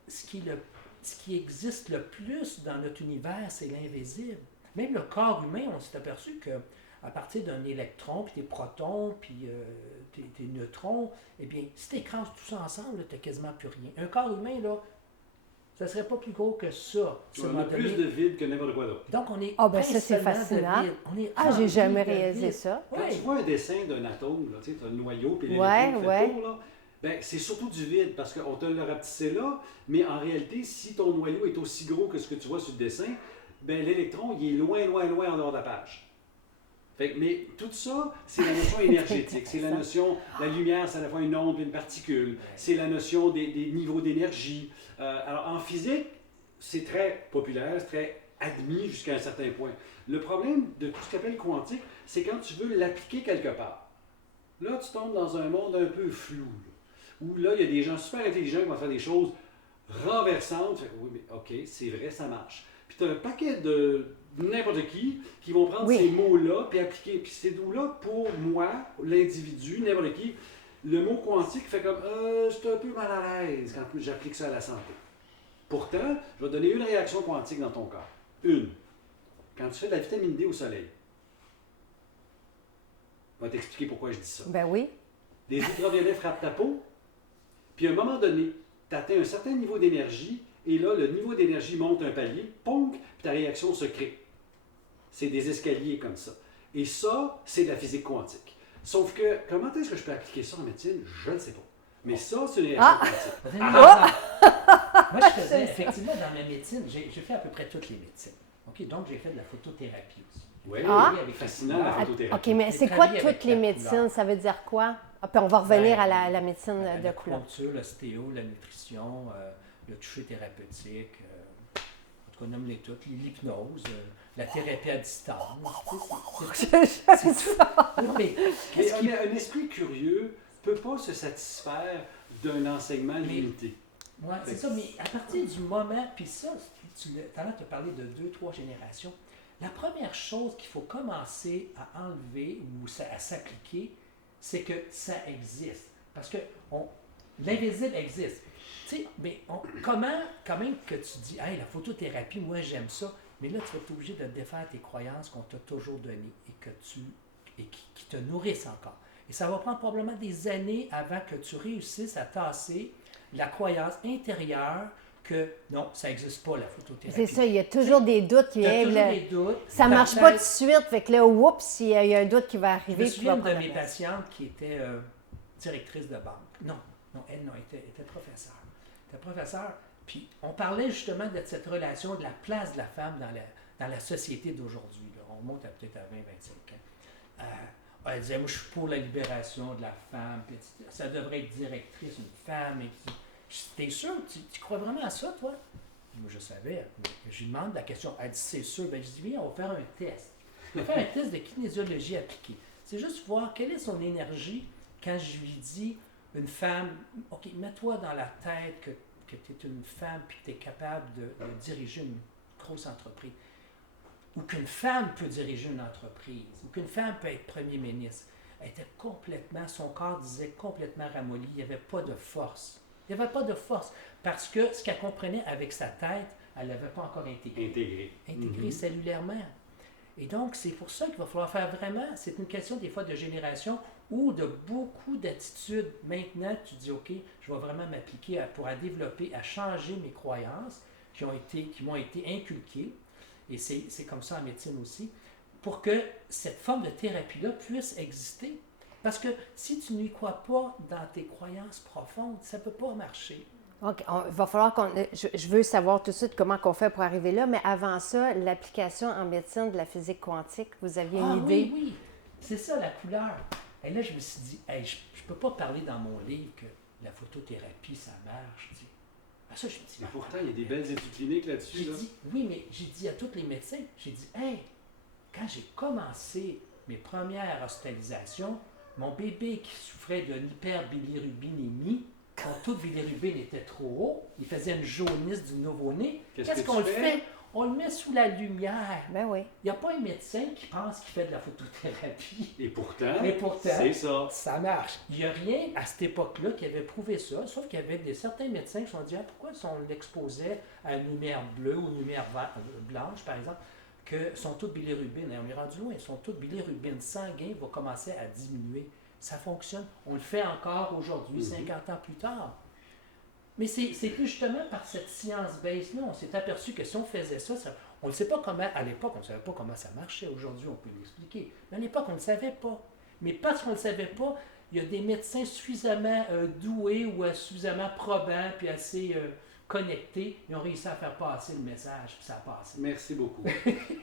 ce qui existe le plus dans notre univers, c'est l'invisible. Même le corps humain, on s'est aperçu que à partir d'un électron, puis des protons, puis des neutrons, eh bien, si tu écrases tout ça ensemble, tu n'as quasiment plus rien. Un corps humain, là, ça ne serait pas plus gros que ça. On a plus de vide que n'importe quoi d'autre. Donc, on est Ah, ben ça, c'est principalement fascinant. de vide. On est Ah, j'ai rempli jamais de réalisé vide. ça. Quand tu vois un dessin d'un atome, tu as le noyau puis l'électron Ouais, qui fait ouais. le tour, là, ben, c'est surtout du vide parce qu'on te le rapetissé là, mais en réalité, si ton noyau est aussi gros que ce que tu vois sur le dessin, ben, l'électron, il est loin, loin, loin en dehors de la page. Mais tout ça, c'est la notion énergétique. C'est la notion, la lumière, c'est à la fois une onde et une particule. C'est la notion des niveaux d'énergie. Alors, en physique, c'est très populaire, c'est très admis jusqu'à un certain point. Le problème de tout ce qu'on appelle quantique, c'est quand tu veux l'appliquer quelque part. Là, tu tombes dans un monde un peu flou, là, où là, il y a des gens super intelligents qui vont faire des choses renversantes. Fait que, oui, mais OK, c'est vrai, ça marche. Puis tu as un paquet de n'importe qui vont prendre Oui. ces mots-là puis appliquer. Puis ces mots-là, pour moi, l'individu, n'importe qui, le mot quantique fait comme je suis un peu mal à l'aise quand j'applique ça à la santé. Pourtant, je vais donner une réaction quantique dans ton corps. Une. Quand tu fais de la vitamine D au soleil, je vais t'expliquer pourquoi je dis ça. Ben oui. Les ultraviolets frappent ta peau, puis à un moment donné, tu atteins un certain niveau d'énergie, et là, le niveau d'énergie monte un palier, ponk, puis ta réaction se crée. C'est des escaliers comme ça. Et ça, c'est de la physique quantique. Sauf que, comment est-ce que je peux appliquer ça en médecine? Je ne sais pas. Mais ça, c'est une réaction quantique. Moi, je faisais effectivement dans ma médecine, j'ai fait à peu près toutes les médecines. OK, donc j'ai fait de la photothérapie aussi. Oui, Ah. Avec fascinant la la couleur. photothérapie. OK, mais J'ai c'est quoi travaillé avec toutes les la médecines? couleur. Ça veut dire quoi? Ah, puis on va revenir à la médecine de couleur. L'acupuncture, l'ostéo, la nutrition, le toucher thérapeutique, en tout cas, nomme-les toutes, l'hypnose, la thérapie à distance. C'est ça. Non, mais Mais un esprit curieux ne peut pas se satisfaire d'un enseignement limité. ouais, c'est ça, mais à partir du moment, puis ça, tout à l'heure, tu as parlé de 2-3 générations. La première chose qu'il faut commencer à enlever ou à s'appliquer, c'est que ça existe. Parce que l'invisible existe. Tu sais, mais comment, quand même, que tu dis, hey, la photothérapie, moi j'aime ça, mais là, tu vas être obligé de défaire tes croyances qu'on t'a toujours données et qui te nourrissent encore. Et ça va prendre probablement des années avant que tu réussisses à tasser la croyance intérieure que non, ça n'existe pas la photothérapie. C'est ça, il y a toujours des doutes qui Il y a viennent. toujours des doutes. Ça ne marche pas tout de suite, fait que là, oups, il y a un doute qui va Je arriver. me souviens puis de va prendre mes la place. patientes qui étaient directrices de banque. Non, elle était professeure. Elle était professeure. Puis on parlait justement de cette relation, de la place de la femme dans la société d'aujourd'hui. Là. On monte à peut-être à 20-25 ans. elle disait, moi, je suis pour la libération de la femme. Puis, ça devrait être directrice, une femme. Et puis, t'es sûr? Tu crois vraiment à ça, toi? Moi, je savais. Je lui demande la question. Elle dit, c'est sûr. Ben, je dis, viens, on va faire un test. On va faire un test de kinésiologie appliquée. C'est juste voir quelle est son énergie quand je lui dis, une femme, OK, mets-toi dans la tête que tu es une femme puis que tu es capable de diriger une grosse entreprise. Ou qu'une femme peut diriger une entreprise. Ou qu'une femme peut être premier ministre. Elle était complètement, son corps disait complètement ramolli. Il n'y avait pas de force. Il n'y avait pas de force. Parce que ce qu'elle comprenait avec sa tête, elle ne l'avait pas encore intégré. Intégré cellulairement. Et donc, c'est pour ça qu'il va falloir faire vraiment, c'est une question des fois de génération ou de beaucoup d'attitudes. Maintenant, tu dis, OK, je vais vraiment m'appliquer pour développer, à changer mes croyances qui m'ont été inculquées, et c'est comme ça en médecine aussi, pour que cette forme de thérapie-là puisse exister. Parce que si tu n'y crois pas dans tes croyances profondes, ça ne peut pas marcher. OK, il va falloir je veux savoir tout de suite comment on fait pour arriver là, mais avant ça, l'application en médecine de la physique quantique, vous aviez une idée? Oui, c'est ça la couleur. Et là, je me suis dit, hey, je ne peux pas parler dans mon livre que la photothérapie, ça marche. Tu sais. Ça, je me dis, mais pourtant, il y a des belles études cliniques là-dessus. J'ai dit, oui, mais j'ai dit à tous les médecins, j'ai dit, hey, quand j'ai commencé mes premières hospitalisations, mon bébé qui souffrait d'une hyperbilirubinémie, quand taux de bilirubine était trop haut, il faisait une jaunisse du nouveau-né. Qu'est-ce qu'on le fait? On le met sous la lumière. Ben oui. Il n'y a pas un médecin qui pense qu'il fait de la photothérapie. Et pourtant, c'est ça. Ça marche. Il n'y a rien à cette époque-là qui avait prouvé ça, sauf qu'il y avait certains médecins qui se sont dit, pourquoi si on l'exposait à une lumière bleue ou une lumière blanche, par exemple, que son taux de bilirubine, et on est rendu loin, son taux de bilirubine sanguin va commencer à diminuer. Ça fonctionne. On le fait encore aujourd'hui, 50 ans plus tard. Mais c'est plus justement par cette science-base-là, on s'est aperçu que si on faisait ça, on ne sait pas comment, à l'époque, on ne savait pas comment ça marchait. Aujourd'hui, on peut l'expliquer. Mais à l'époque, on ne savait pas. Mais parce qu'on ne le savait pas, il y a des médecins suffisamment doués ou suffisamment probants puis assez connectés, ils ont réussi à faire passer le message, puis ça a passé. Merci beaucoup.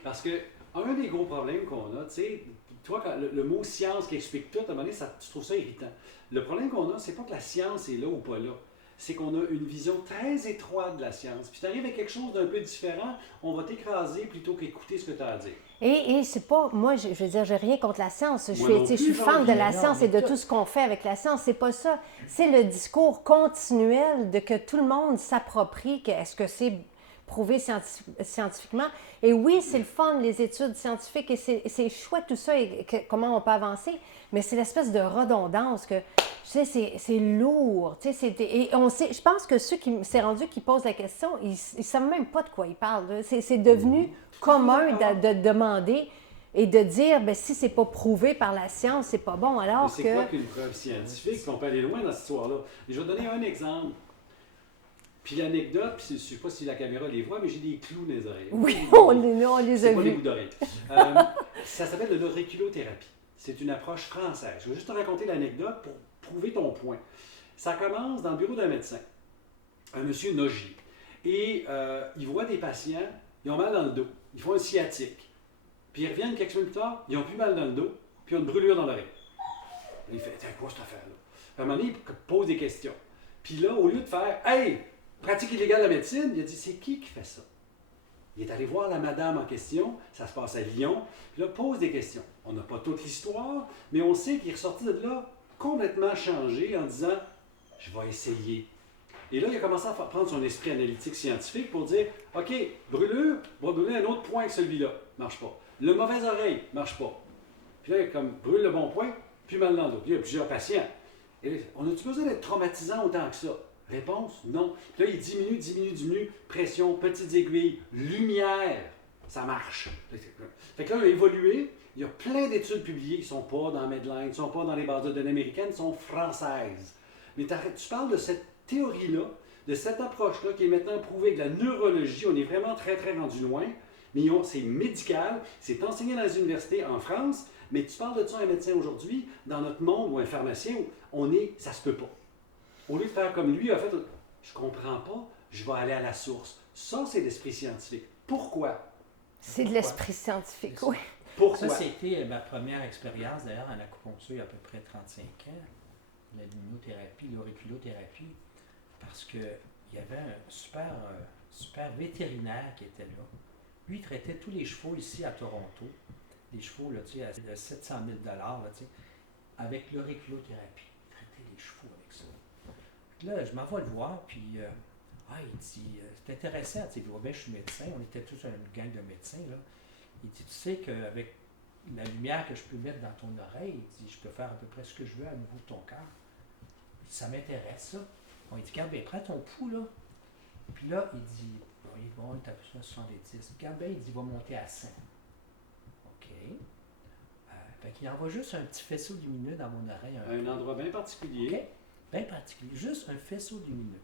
Parce que un des gros problèmes qu'on a, tu sais, toi, quand le mot science qui explique tout, à un moment donné, tu trouves ça irritant. Le problème qu'on a, c'est pas que la science est là ou pas là. C'est qu'on a une vision très étroite de la science. Puis tu arrives avec quelque chose d'un peu différent, on va t'écraser plutôt qu'écouter ce que tu as à dire. Et c'est pas, moi, je veux dire, j'ai rien contre la science. Je suis fan de la science et de tout ce qu'on fait avec la science. C'est pas ça. C'est le discours continuel de que tout le monde s'approprie. Est-ce que c'est prouvé scientifiquement? Et oui, c'est le fun, les études scientifiques, et c'est chouette tout ça, et comment on peut avancer. Mais c'est l'espèce de redondance que, tu sais, c'est lourd. Tu sais, et on sait, je pense que ceux qui s'est rendu qui posent la question, ils ne savent même pas de quoi ils parlent. C'est devenu commun de demander et de dire, ben si c'est pas prouvé par la science, c'est pas bon. Alors mais c'est quoi qu'une preuve scientifique? On peut aller loin dans cette histoire-là. Et je vais donner un exemple. Puis l'anecdote, puis je ne sais pas si la caméra les voit, mais j'ai des clous dans les oreilles. Oui, on les a vus. C'est pas des vus. bouts d'oreilles. Ça s'appelle de l'auriculothérapie. C'est une approche française. Je vais juste te raconter l'anecdote pour prouver ton point. Ça commence dans le bureau d'un médecin, un monsieur Nogier. Et il voit des patients, ils ont mal dans le dos. Ils font un sciatique. Puis ils reviennent quelques semaines plus tard, ils ont plus mal dans le dos, puis ils ont une brûlure dans l'oreille. Il fait, c'est quoi cette affaire-là? À un moment donné, il pose des questions. Puis là, au lieu de faire, hey, pratique illégale de la médecine, il a dit, c'est qui fait ça? Il est allé voir la madame en question, ça se passe à Lyon, puis là, pose des questions. On n'a pas toute l'histoire, mais on sait qu'il est ressorti de là complètement changé en disant, je vais essayer. Et là, il a commencé à prendre son esprit analytique scientifique pour dire, OK, brûlure, on va brûler un autre point que celui-là. Marche pas. Le mauvaise oreille, marche pas. Puis là, il a comme brûle le bon point, plus mal dans le dos. Puis il y a plusieurs patients. Et là, on a-tu besoin d'être traumatisant autant que ça? Réponse, non. Puis là, il diminue, pression, petites aiguilles, lumière, ça marche. Fait que là, il a évolué. Il y a plein d'études publiées qui ne sont pas dans Medline, qui ne sont pas dans les bases de données américaines, qui sont françaises. Mais tu parles de cette théorie-là, de cette approche-là qui est maintenant prouvée avec la neurologie. On est vraiment très, très rendu loin. Mais c'est médical, c'est enseigné dans les universités en France. Mais tu parles de ça à un médecin aujourd'hui, dans notre monde, ou un pharmacien, où ça se peut pas. Au lieu de faire comme lui, il a fait, je comprends pas, je vais aller à la source. Ça, c'est l'esprit scientifique. Pourquoi? C'est de l'esprit scientifique, oui. Pourquoi? Ça, c'était ma première expérience, d'ailleurs, en acupuncture il y a à peu près 35 ans, la luminothérapie, l'auriculothérapie, parce qu'il y avait un super vétérinaire qui était là. Lui, il traitait tous les chevaux ici à Toronto, des chevaux là, à 700 000 là, avec l'auriculothérapie. Il traitait les chevaux avec ça. Puis là, je m'en vais le voir, puis il dit, c'est intéressant, il voit bien, je suis médecin, on était tous une gang de médecins, là. Il dit, tu sais qu'avec la lumière que je peux mettre dans ton oreille, il dit, je peux faire à peu près ce que je veux à niveau de ton cœur. Ça m'intéresse, ça. On dit, regarde, ben, prends ton pouls, là. Puis là, il dit, bon, il t'a plus 70. Regarde, ben, il dit, il va monter à 100. OK. Fait qu'il envoie juste un petit faisceau lumineux dans mon oreille. Un endroit bien particulier. OK. Bien particulier. Juste un faisceau lumineux.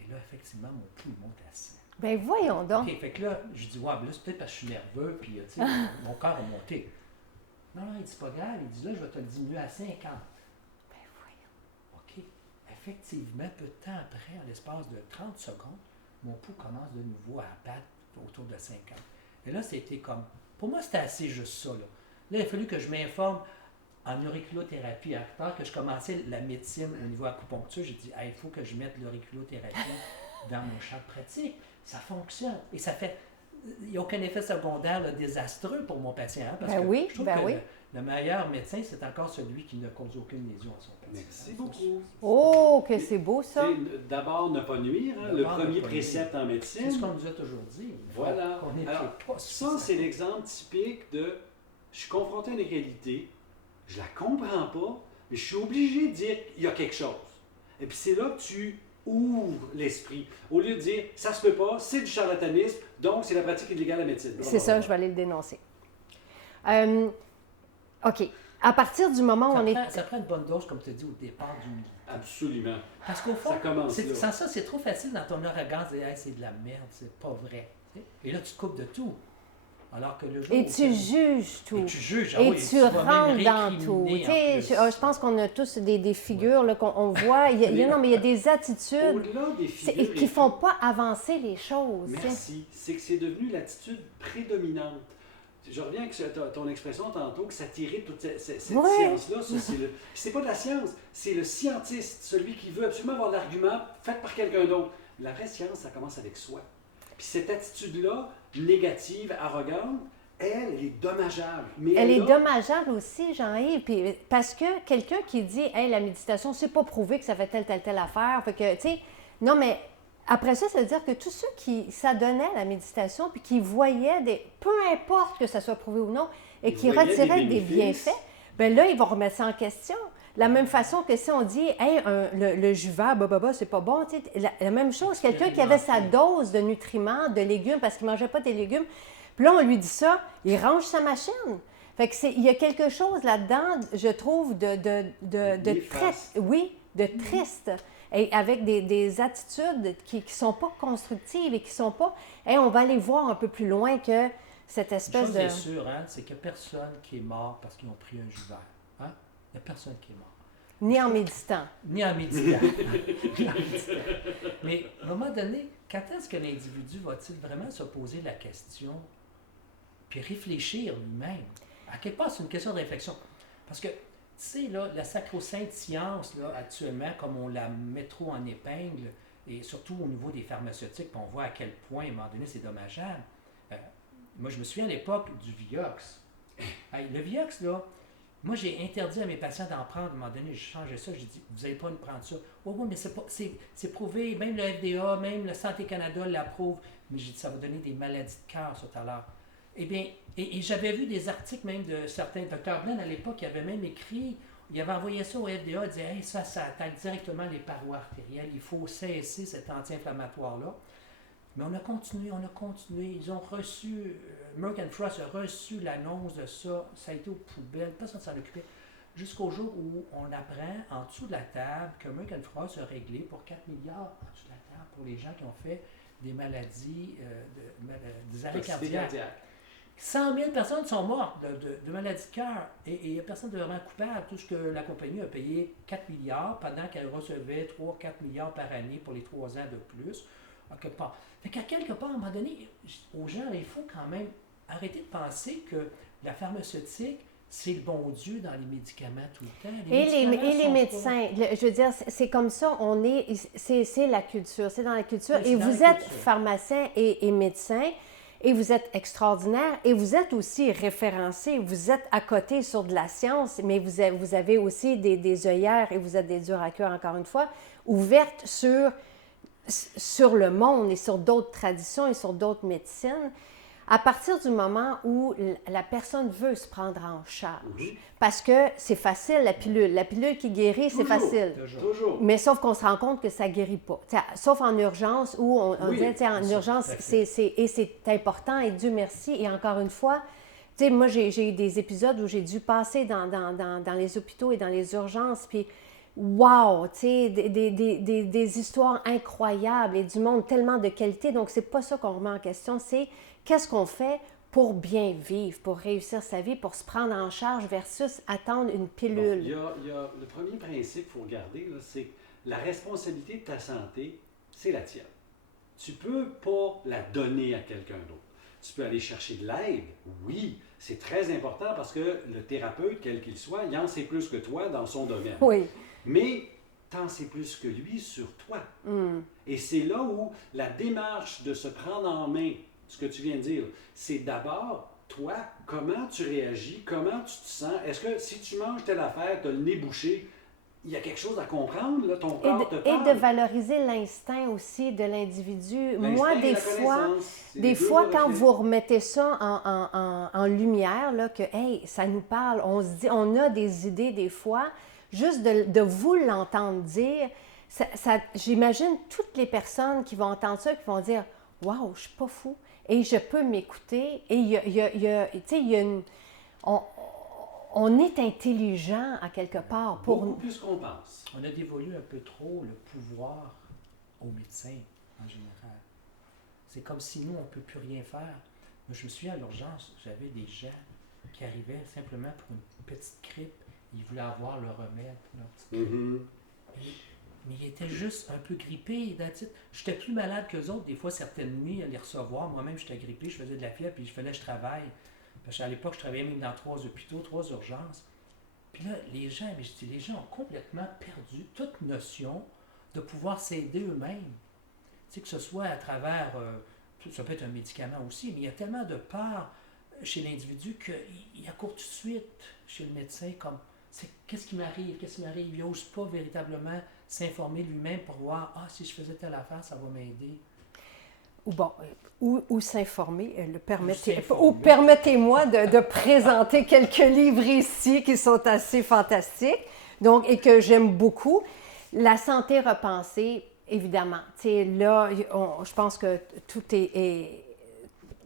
Et là, effectivement, mon pouls monte à 100. Ben voyons donc. OK, fait que là, je dis, ouais, ben là, c'est peut-être parce que je suis nerveux, puis, tu sais, mon cœur a monté. Non, il dit, c'est pas grave. Il dit, là, je vais te le diminuer à 50. Ben voyons. OK. Effectivement, peu de temps après, en l'espace de 30 secondes, mon pouls commence de nouveau à battre autour de 50. Et là, c'était comme, pour moi, c'était assez juste ça, là. Là, il a fallu que je m'informe en auriculothérapie. À plus tard que je commençais la médecine au niveau acupuncture, j'ai dit, il faut que je mette l'auriculothérapie dans mon champ de pratique. Ça fonctionne. Et ça fait. Il n'y a aucun effet secondaire là, désastreux pour mon patient. Hein, parce que je trouve que le meilleur médecin, c'est encore celui qui ne cause aucune lésion à son patient. Merci beaucoup. Oh, que c'est beau ça. D'abord, ne pas nuire, hein, le premier précepte en médecine. C'est ce qu'on nous a toujours dit. Voilà. Alors, ça, c'est l'exemple typique de je suis confronté à une réalité, je la comprends pas, mais je suis obligé de dire qu'il y a quelque chose. Et puis c'est là que tu ouvres l'esprit. Au lieu de dire ça se peut pas, c'est du charlatanisme, donc c'est la pratique illégale de la médecine. C'est ça, je vais aller le dénoncer. OK. À partir du moment où on est. Ça prend une bonne dose, comme tu as dit, au départ du milieu. Absolument. Parce qu'au fond, ça commence sans ça, c'est trop facile dans ton arrogance de dire hey, c'est de la merde, c'est pas vrai. Et là, tu te coupes de tout. Alors que le jour et tu juges tout. Et tu juges. Et tu rentres dans tout. Je pense qu'on a tous des figures là, qu'on voit. Il y a des attitudes qui ne font pas avancer les choses. Merci. C'est que c'est devenu l'attitude prédominante. Je reviens avec ton expression tantôt, que ça t'irrite toute cette science-là. C'est pas de la science, c'est le scientiste, celui qui veut absolument avoir l'argument fait par quelqu'un d'autre. La vraie science, ça commence avec soi. Puis cette attitude-là, négative, arrogante, elle est dommageable. Mais elle est dommageable aussi, Jean-Yves, parce que quelqu'un qui dit « Hey, la méditation, c'est pas prouvé que ça fait telle affaire. » Fait que, tu sais, non, mais après ça veut dire que tous ceux qui s'adonnaient à la méditation puis qui voyaient peu importe que ça soit prouvé ou non, et qui retiraient des bienfaits, bien là, ils vont remettre ça en question. De la même façon que si on dit « Hey, le jus vert, c'est pas bon », tu sais, la même chose, quelqu'un qui avait sa dose de nutriments, de légumes, parce qu'il ne mangeait pas des légumes, puis là, on lui dit ça, il range sa machine. Fait que il y a quelque chose là-dedans, je trouve, de triste, et avec des attitudes qui ne sont pas constructives et qui ne sont pas « Hey, on va aller voir un peu plus loin que cette espèce de… » Une chose est sûre, hein, c'est qu'il n'y a personne qui est mort parce qu'ils ont pris un jus vert. Hein? Il n'y a personne qui est mort. Ni en méditant. Ni en méditant. Mais à un moment donné, quand est-ce que l'individu va-t-il vraiment se poser la question puis réfléchir lui-même? À quelque part, c'est une question de réflexion. Parce que, tu sais, là, la sacro-sainte science, là, actuellement, comme on la met trop en épingle, et surtout au niveau des pharmaceutiques, on voit à quel point, à un moment donné, c'est dommageable. Moi, je me souviens à l'époque du Vioxx. Le Vioxx, là, moi, j'ai interdit à mes patients d'en prendre. À un moment donné, j'ai changé ça. J'ai dit, vous n'allez pas nous prendre ça. Oui, mais c'est prouvé. Même le FDA, même le Santé Canada l'approuve. Mais j'ai dit, ça va donner des maladies de cœur, ça, tout à l'heure. Eh bien, et j'avais vu des articles même de certains docteurs Glenn à l'époque qui avaient même écrit, il avait envoyé ça au FDA, il disait, hey, ça attaque directement les parois artérielles. Il faut cesser cet anti-inflammatoire-là. Mais on a continué. Ils ont reçu, Merck & Frost a reçu l'annonce de ça. Ça a été aux poubelles, personne ne s'en occupait. Jusqu'au jour où on apprend en dessous de la table que Merck & Frost a réglé pour 4 milliards en dessous de la table pour les gens qui ont fait des maladies, des arrêts cardiaques. 100 000 personnes sont mortes de maladies de cœur et il n'y a personne de vraiment coupable. Tout ce que la compagnie a payé 4 milliards pendant qu'elle recevait 3-4 milliards par année pour les 3 ans de plus. À quelque part, à un moment donné, aux gens, il faut quand même arrêter de penser que la pharmaceutique, c'est le bon Dieu dans les médicaments tout le temps. Et médicaments les sont médecins, je veux dire, c'est comme ça, c'est la culture, c'est dans la culture. Oui, c'est Et dans vous la êtes culture. pharmacien et médecin, et vous êtes extraordinaire, et vous êtes aussi référencé, vous êtes à côté sur de la science, mais vous avez aussi des œillères, et vous êtes des durs à cœur, encore une fois, ouvertes sur le monde et sur d'autres traditions et sur d'autres médecines. À partir du moment où la personne veut se prendre en charge, parce que c'est facile, la pilule qui guérit, c'est Toujours. facile. Toujours. Mais sauf qu'on se rend compte que ça ne guérit pas. T'sais, sauf en urgence, où on Oui, dit, en c'est ça, urgence, tout à fait. et c'est important, et Dieu merci. Et encore une fois, moi, j'ai eu des épisodes où j'ai dû passer dans les hôpitaux et dans les urgences, puis wow, des histoires incroyables et du monde tellement de qualité. Donc, c'est pas ça qu'on remet en question, c'est qu'est-ce qu'on fait pour bien vivre, pour réussir sa vie, pour se prendre en charge versus attendre une Bon, pilule. il y a le premier principe qu'il faut regarder, là, c'est que la responsabilité de ta santé, c'est la tienne. Tu ne peux pas la donner à quelqu'un d'autre. Tu peux aller chercher de l'aide, oui, c'est très important parce que le thérapeute, quel qu'il soit, il en sait plus que toi dans son domaine. Oui. Mais t'en sais plus que lui sur toi. Et c'est là où la démarche de se prendre en main, ce que tu viens de dire, c'est d'abord, toi, comment tu réagis, comment tu te sens. Est-ce que si tu manges telle affaire, tu as le nez bouché, il y a quelque chose à comprendre, là, ton corps te Et parle. de valoriser l'instinct aussi de l'individu. Moi, L'instinct et la connaissance, c'est des les deux fois, quand reflets. vous remettez ça en lumière, là, que, hey, ça nous parle, on se dit, on a des idées des fois, juste de vous l'entendre dire, j'imagine toutes les personnes qui vont entendre ça, qui vont dire, waouh, je suis pas fou, et je peux m'écouter, et tu sais, il y a une. On est intelligent à quelque part pour Beaucoup plus qu'on pense. On a dévolu un peu trop le pouvoir aux médecins en général. C'est comme si nous, on ne peut plus rien faire. Moi, je me souviens à l'urgence, j'avais des gens qui arrivaient simplement pour une petite grippe. Ils voulaient avoir le remède pour leur petite grippe. Mais ils étaient juste un peu grippés. J'étais plus malade qu'eux autres. Des fois, certaines nuits, à les recevoir. Moi-même, j'étais grippé, je faisais de la fièvre, puis je travaille. Parce qu'à l'époque, je travaillais même dans 3 hôpitaux, 3 urgences. Puis là, les gens ont complètement perdu toute notion de pouvoir s'aider eux-mêmes. Tu sais, que ce soit à travers, ça peut être un médicament aussi, mais il y a tellement de peur chez l'individu qu'il accourt tout de suite chez le médecin comme, qu'est-ce qui m'arrive? Il n'ose pas véritablement s'informer lui-même pour voir, si je faisais telle affaire, ça va m'aider. Ou s'informer. Permettez-moi de présenter quelques livres ici qui sont assez fantastiques, donc, et que j'aime beaucoup. La santé repensée, évidemment. Là, je pense que tout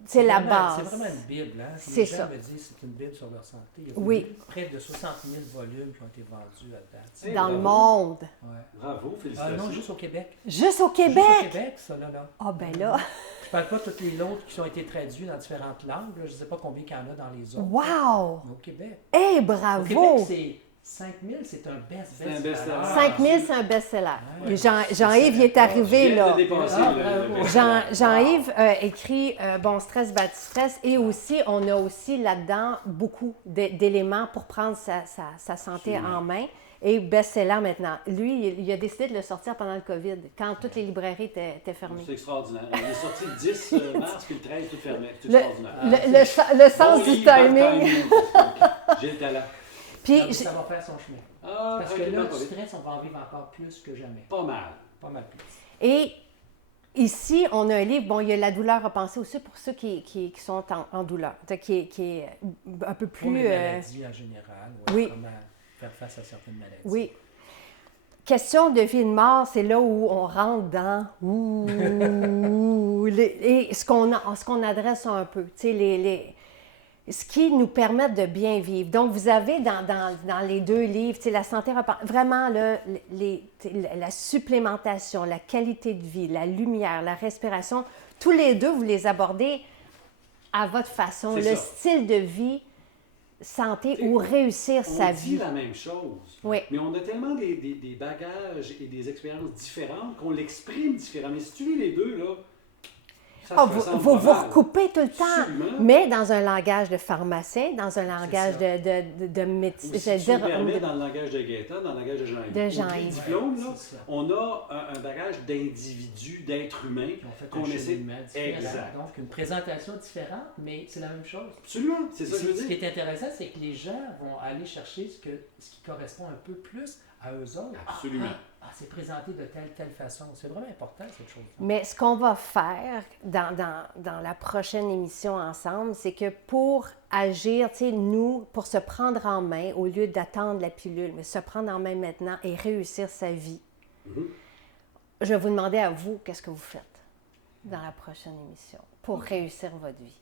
c'est la base. C'est vraiment une Bible. Hein? C'est les gens ça. me disent c'est une Bible sur leur santé. Il y a Oui. près de 60 000 volumes qui ont été vendus à date. Et Dans le bravo. monde. Ouais. Bravo, félicitations. Non, juste au Québec. Juste au Québec? Juste au Québec, ça, là. Ah, ben là. Je parle pas de toutes les autres qui ont été traduits dans différentes langues. Là. Je ne sais pas combien il y en a dans les autres. Wow! Mais au Québec. Hey, Au bravo! Québec, c'est 5 000, c'est un C'est un best-seller. 5 000, c'est un best-seller. Ouais. Jean-Yves, il est arrivé, Je viens là. de dépasser le bravo. best-seller. Jean-Yves écrit Bon stress, bad stress, et aussi, on a aussi là-dedans beaucoup d'éléments pour prendre sa santé en main. Et best-seller maintenant. Lui, il a décidé de le sortir pendant le COVID, quand toutes les librairies étaient fermées. C'est extraordinaire. Il est sorti le 10 mars, puis le 13, tout fermé. C'est Le, extraordinaire. le sens Bon du livre, bon timing. J'ai le talent. Puis, Ça va faire son chemin. Parce que tranquillement, là, pas du vite. stress, on va en vivre encore plus que jamais. Pas mal. Pas mal plus. et ici, on a un livre, bon, il y a La douleur repensée aussi pour ceux qui sont en douleur, qui est un peu Pour les plus... maladies en général. oui. Comment faire face à certaines maladies. Oui. Question de vie et de mort, c'est là où on rentre dans et ce qu'on adresse un peu, tu sais, ce qui nous permet de bien vivre. Donc, vous avez dans les 2 livres, tu sais, la santé, vraiment là, la supplémentation, la qualité de vie, la lumière, la respiration, tous les 2, vous les abordez à votre façon. C'est Le ça. style de vie, santé T'sais, ou réussir sa On dit vie. la même chose, Oui. mais on a tellement des bagages et des expériences différentes qu'on l'exprime différemment. Mais si tu lis les deux, là, Ça Ah, se vous ressemble vous, pas vous mal. recoupez tout le temps, Absolument. mais dans un langage de pharmacien, dans un langage ça. de médecin, Ou si tu me permets, dans le langage de Gaëtan, dans le langage de Jean-Yves. De Au Jean-Yves. diplôme, là, C'est ça. on a un bagage d'individus, d'êtres humains. Puis on fait qu'on un essaie- cheminement différent. Exact. Donc, une présentation différente, mais c'est la même chose. Absolument, c'est ça que je veux Ce qui dire. est intéressant, c'est que les gens vont aller chercher ce qui correspond un peu plus à eux autres. Absolument. C'est présenté de telle façon. C'est vraiment important, cette chose. Mais ce qu'on va faire dans la prochaine émission ensemble, c'est que pour agir, tu sais, nous, pour se prendre en main, au lieu d'attendre la pilule, mais se prendre en main maintenant et réussir sa vie, je vais vous demander à vous, qu'est-ce que vous faites dans la prochaine émission pour réussir votre vie?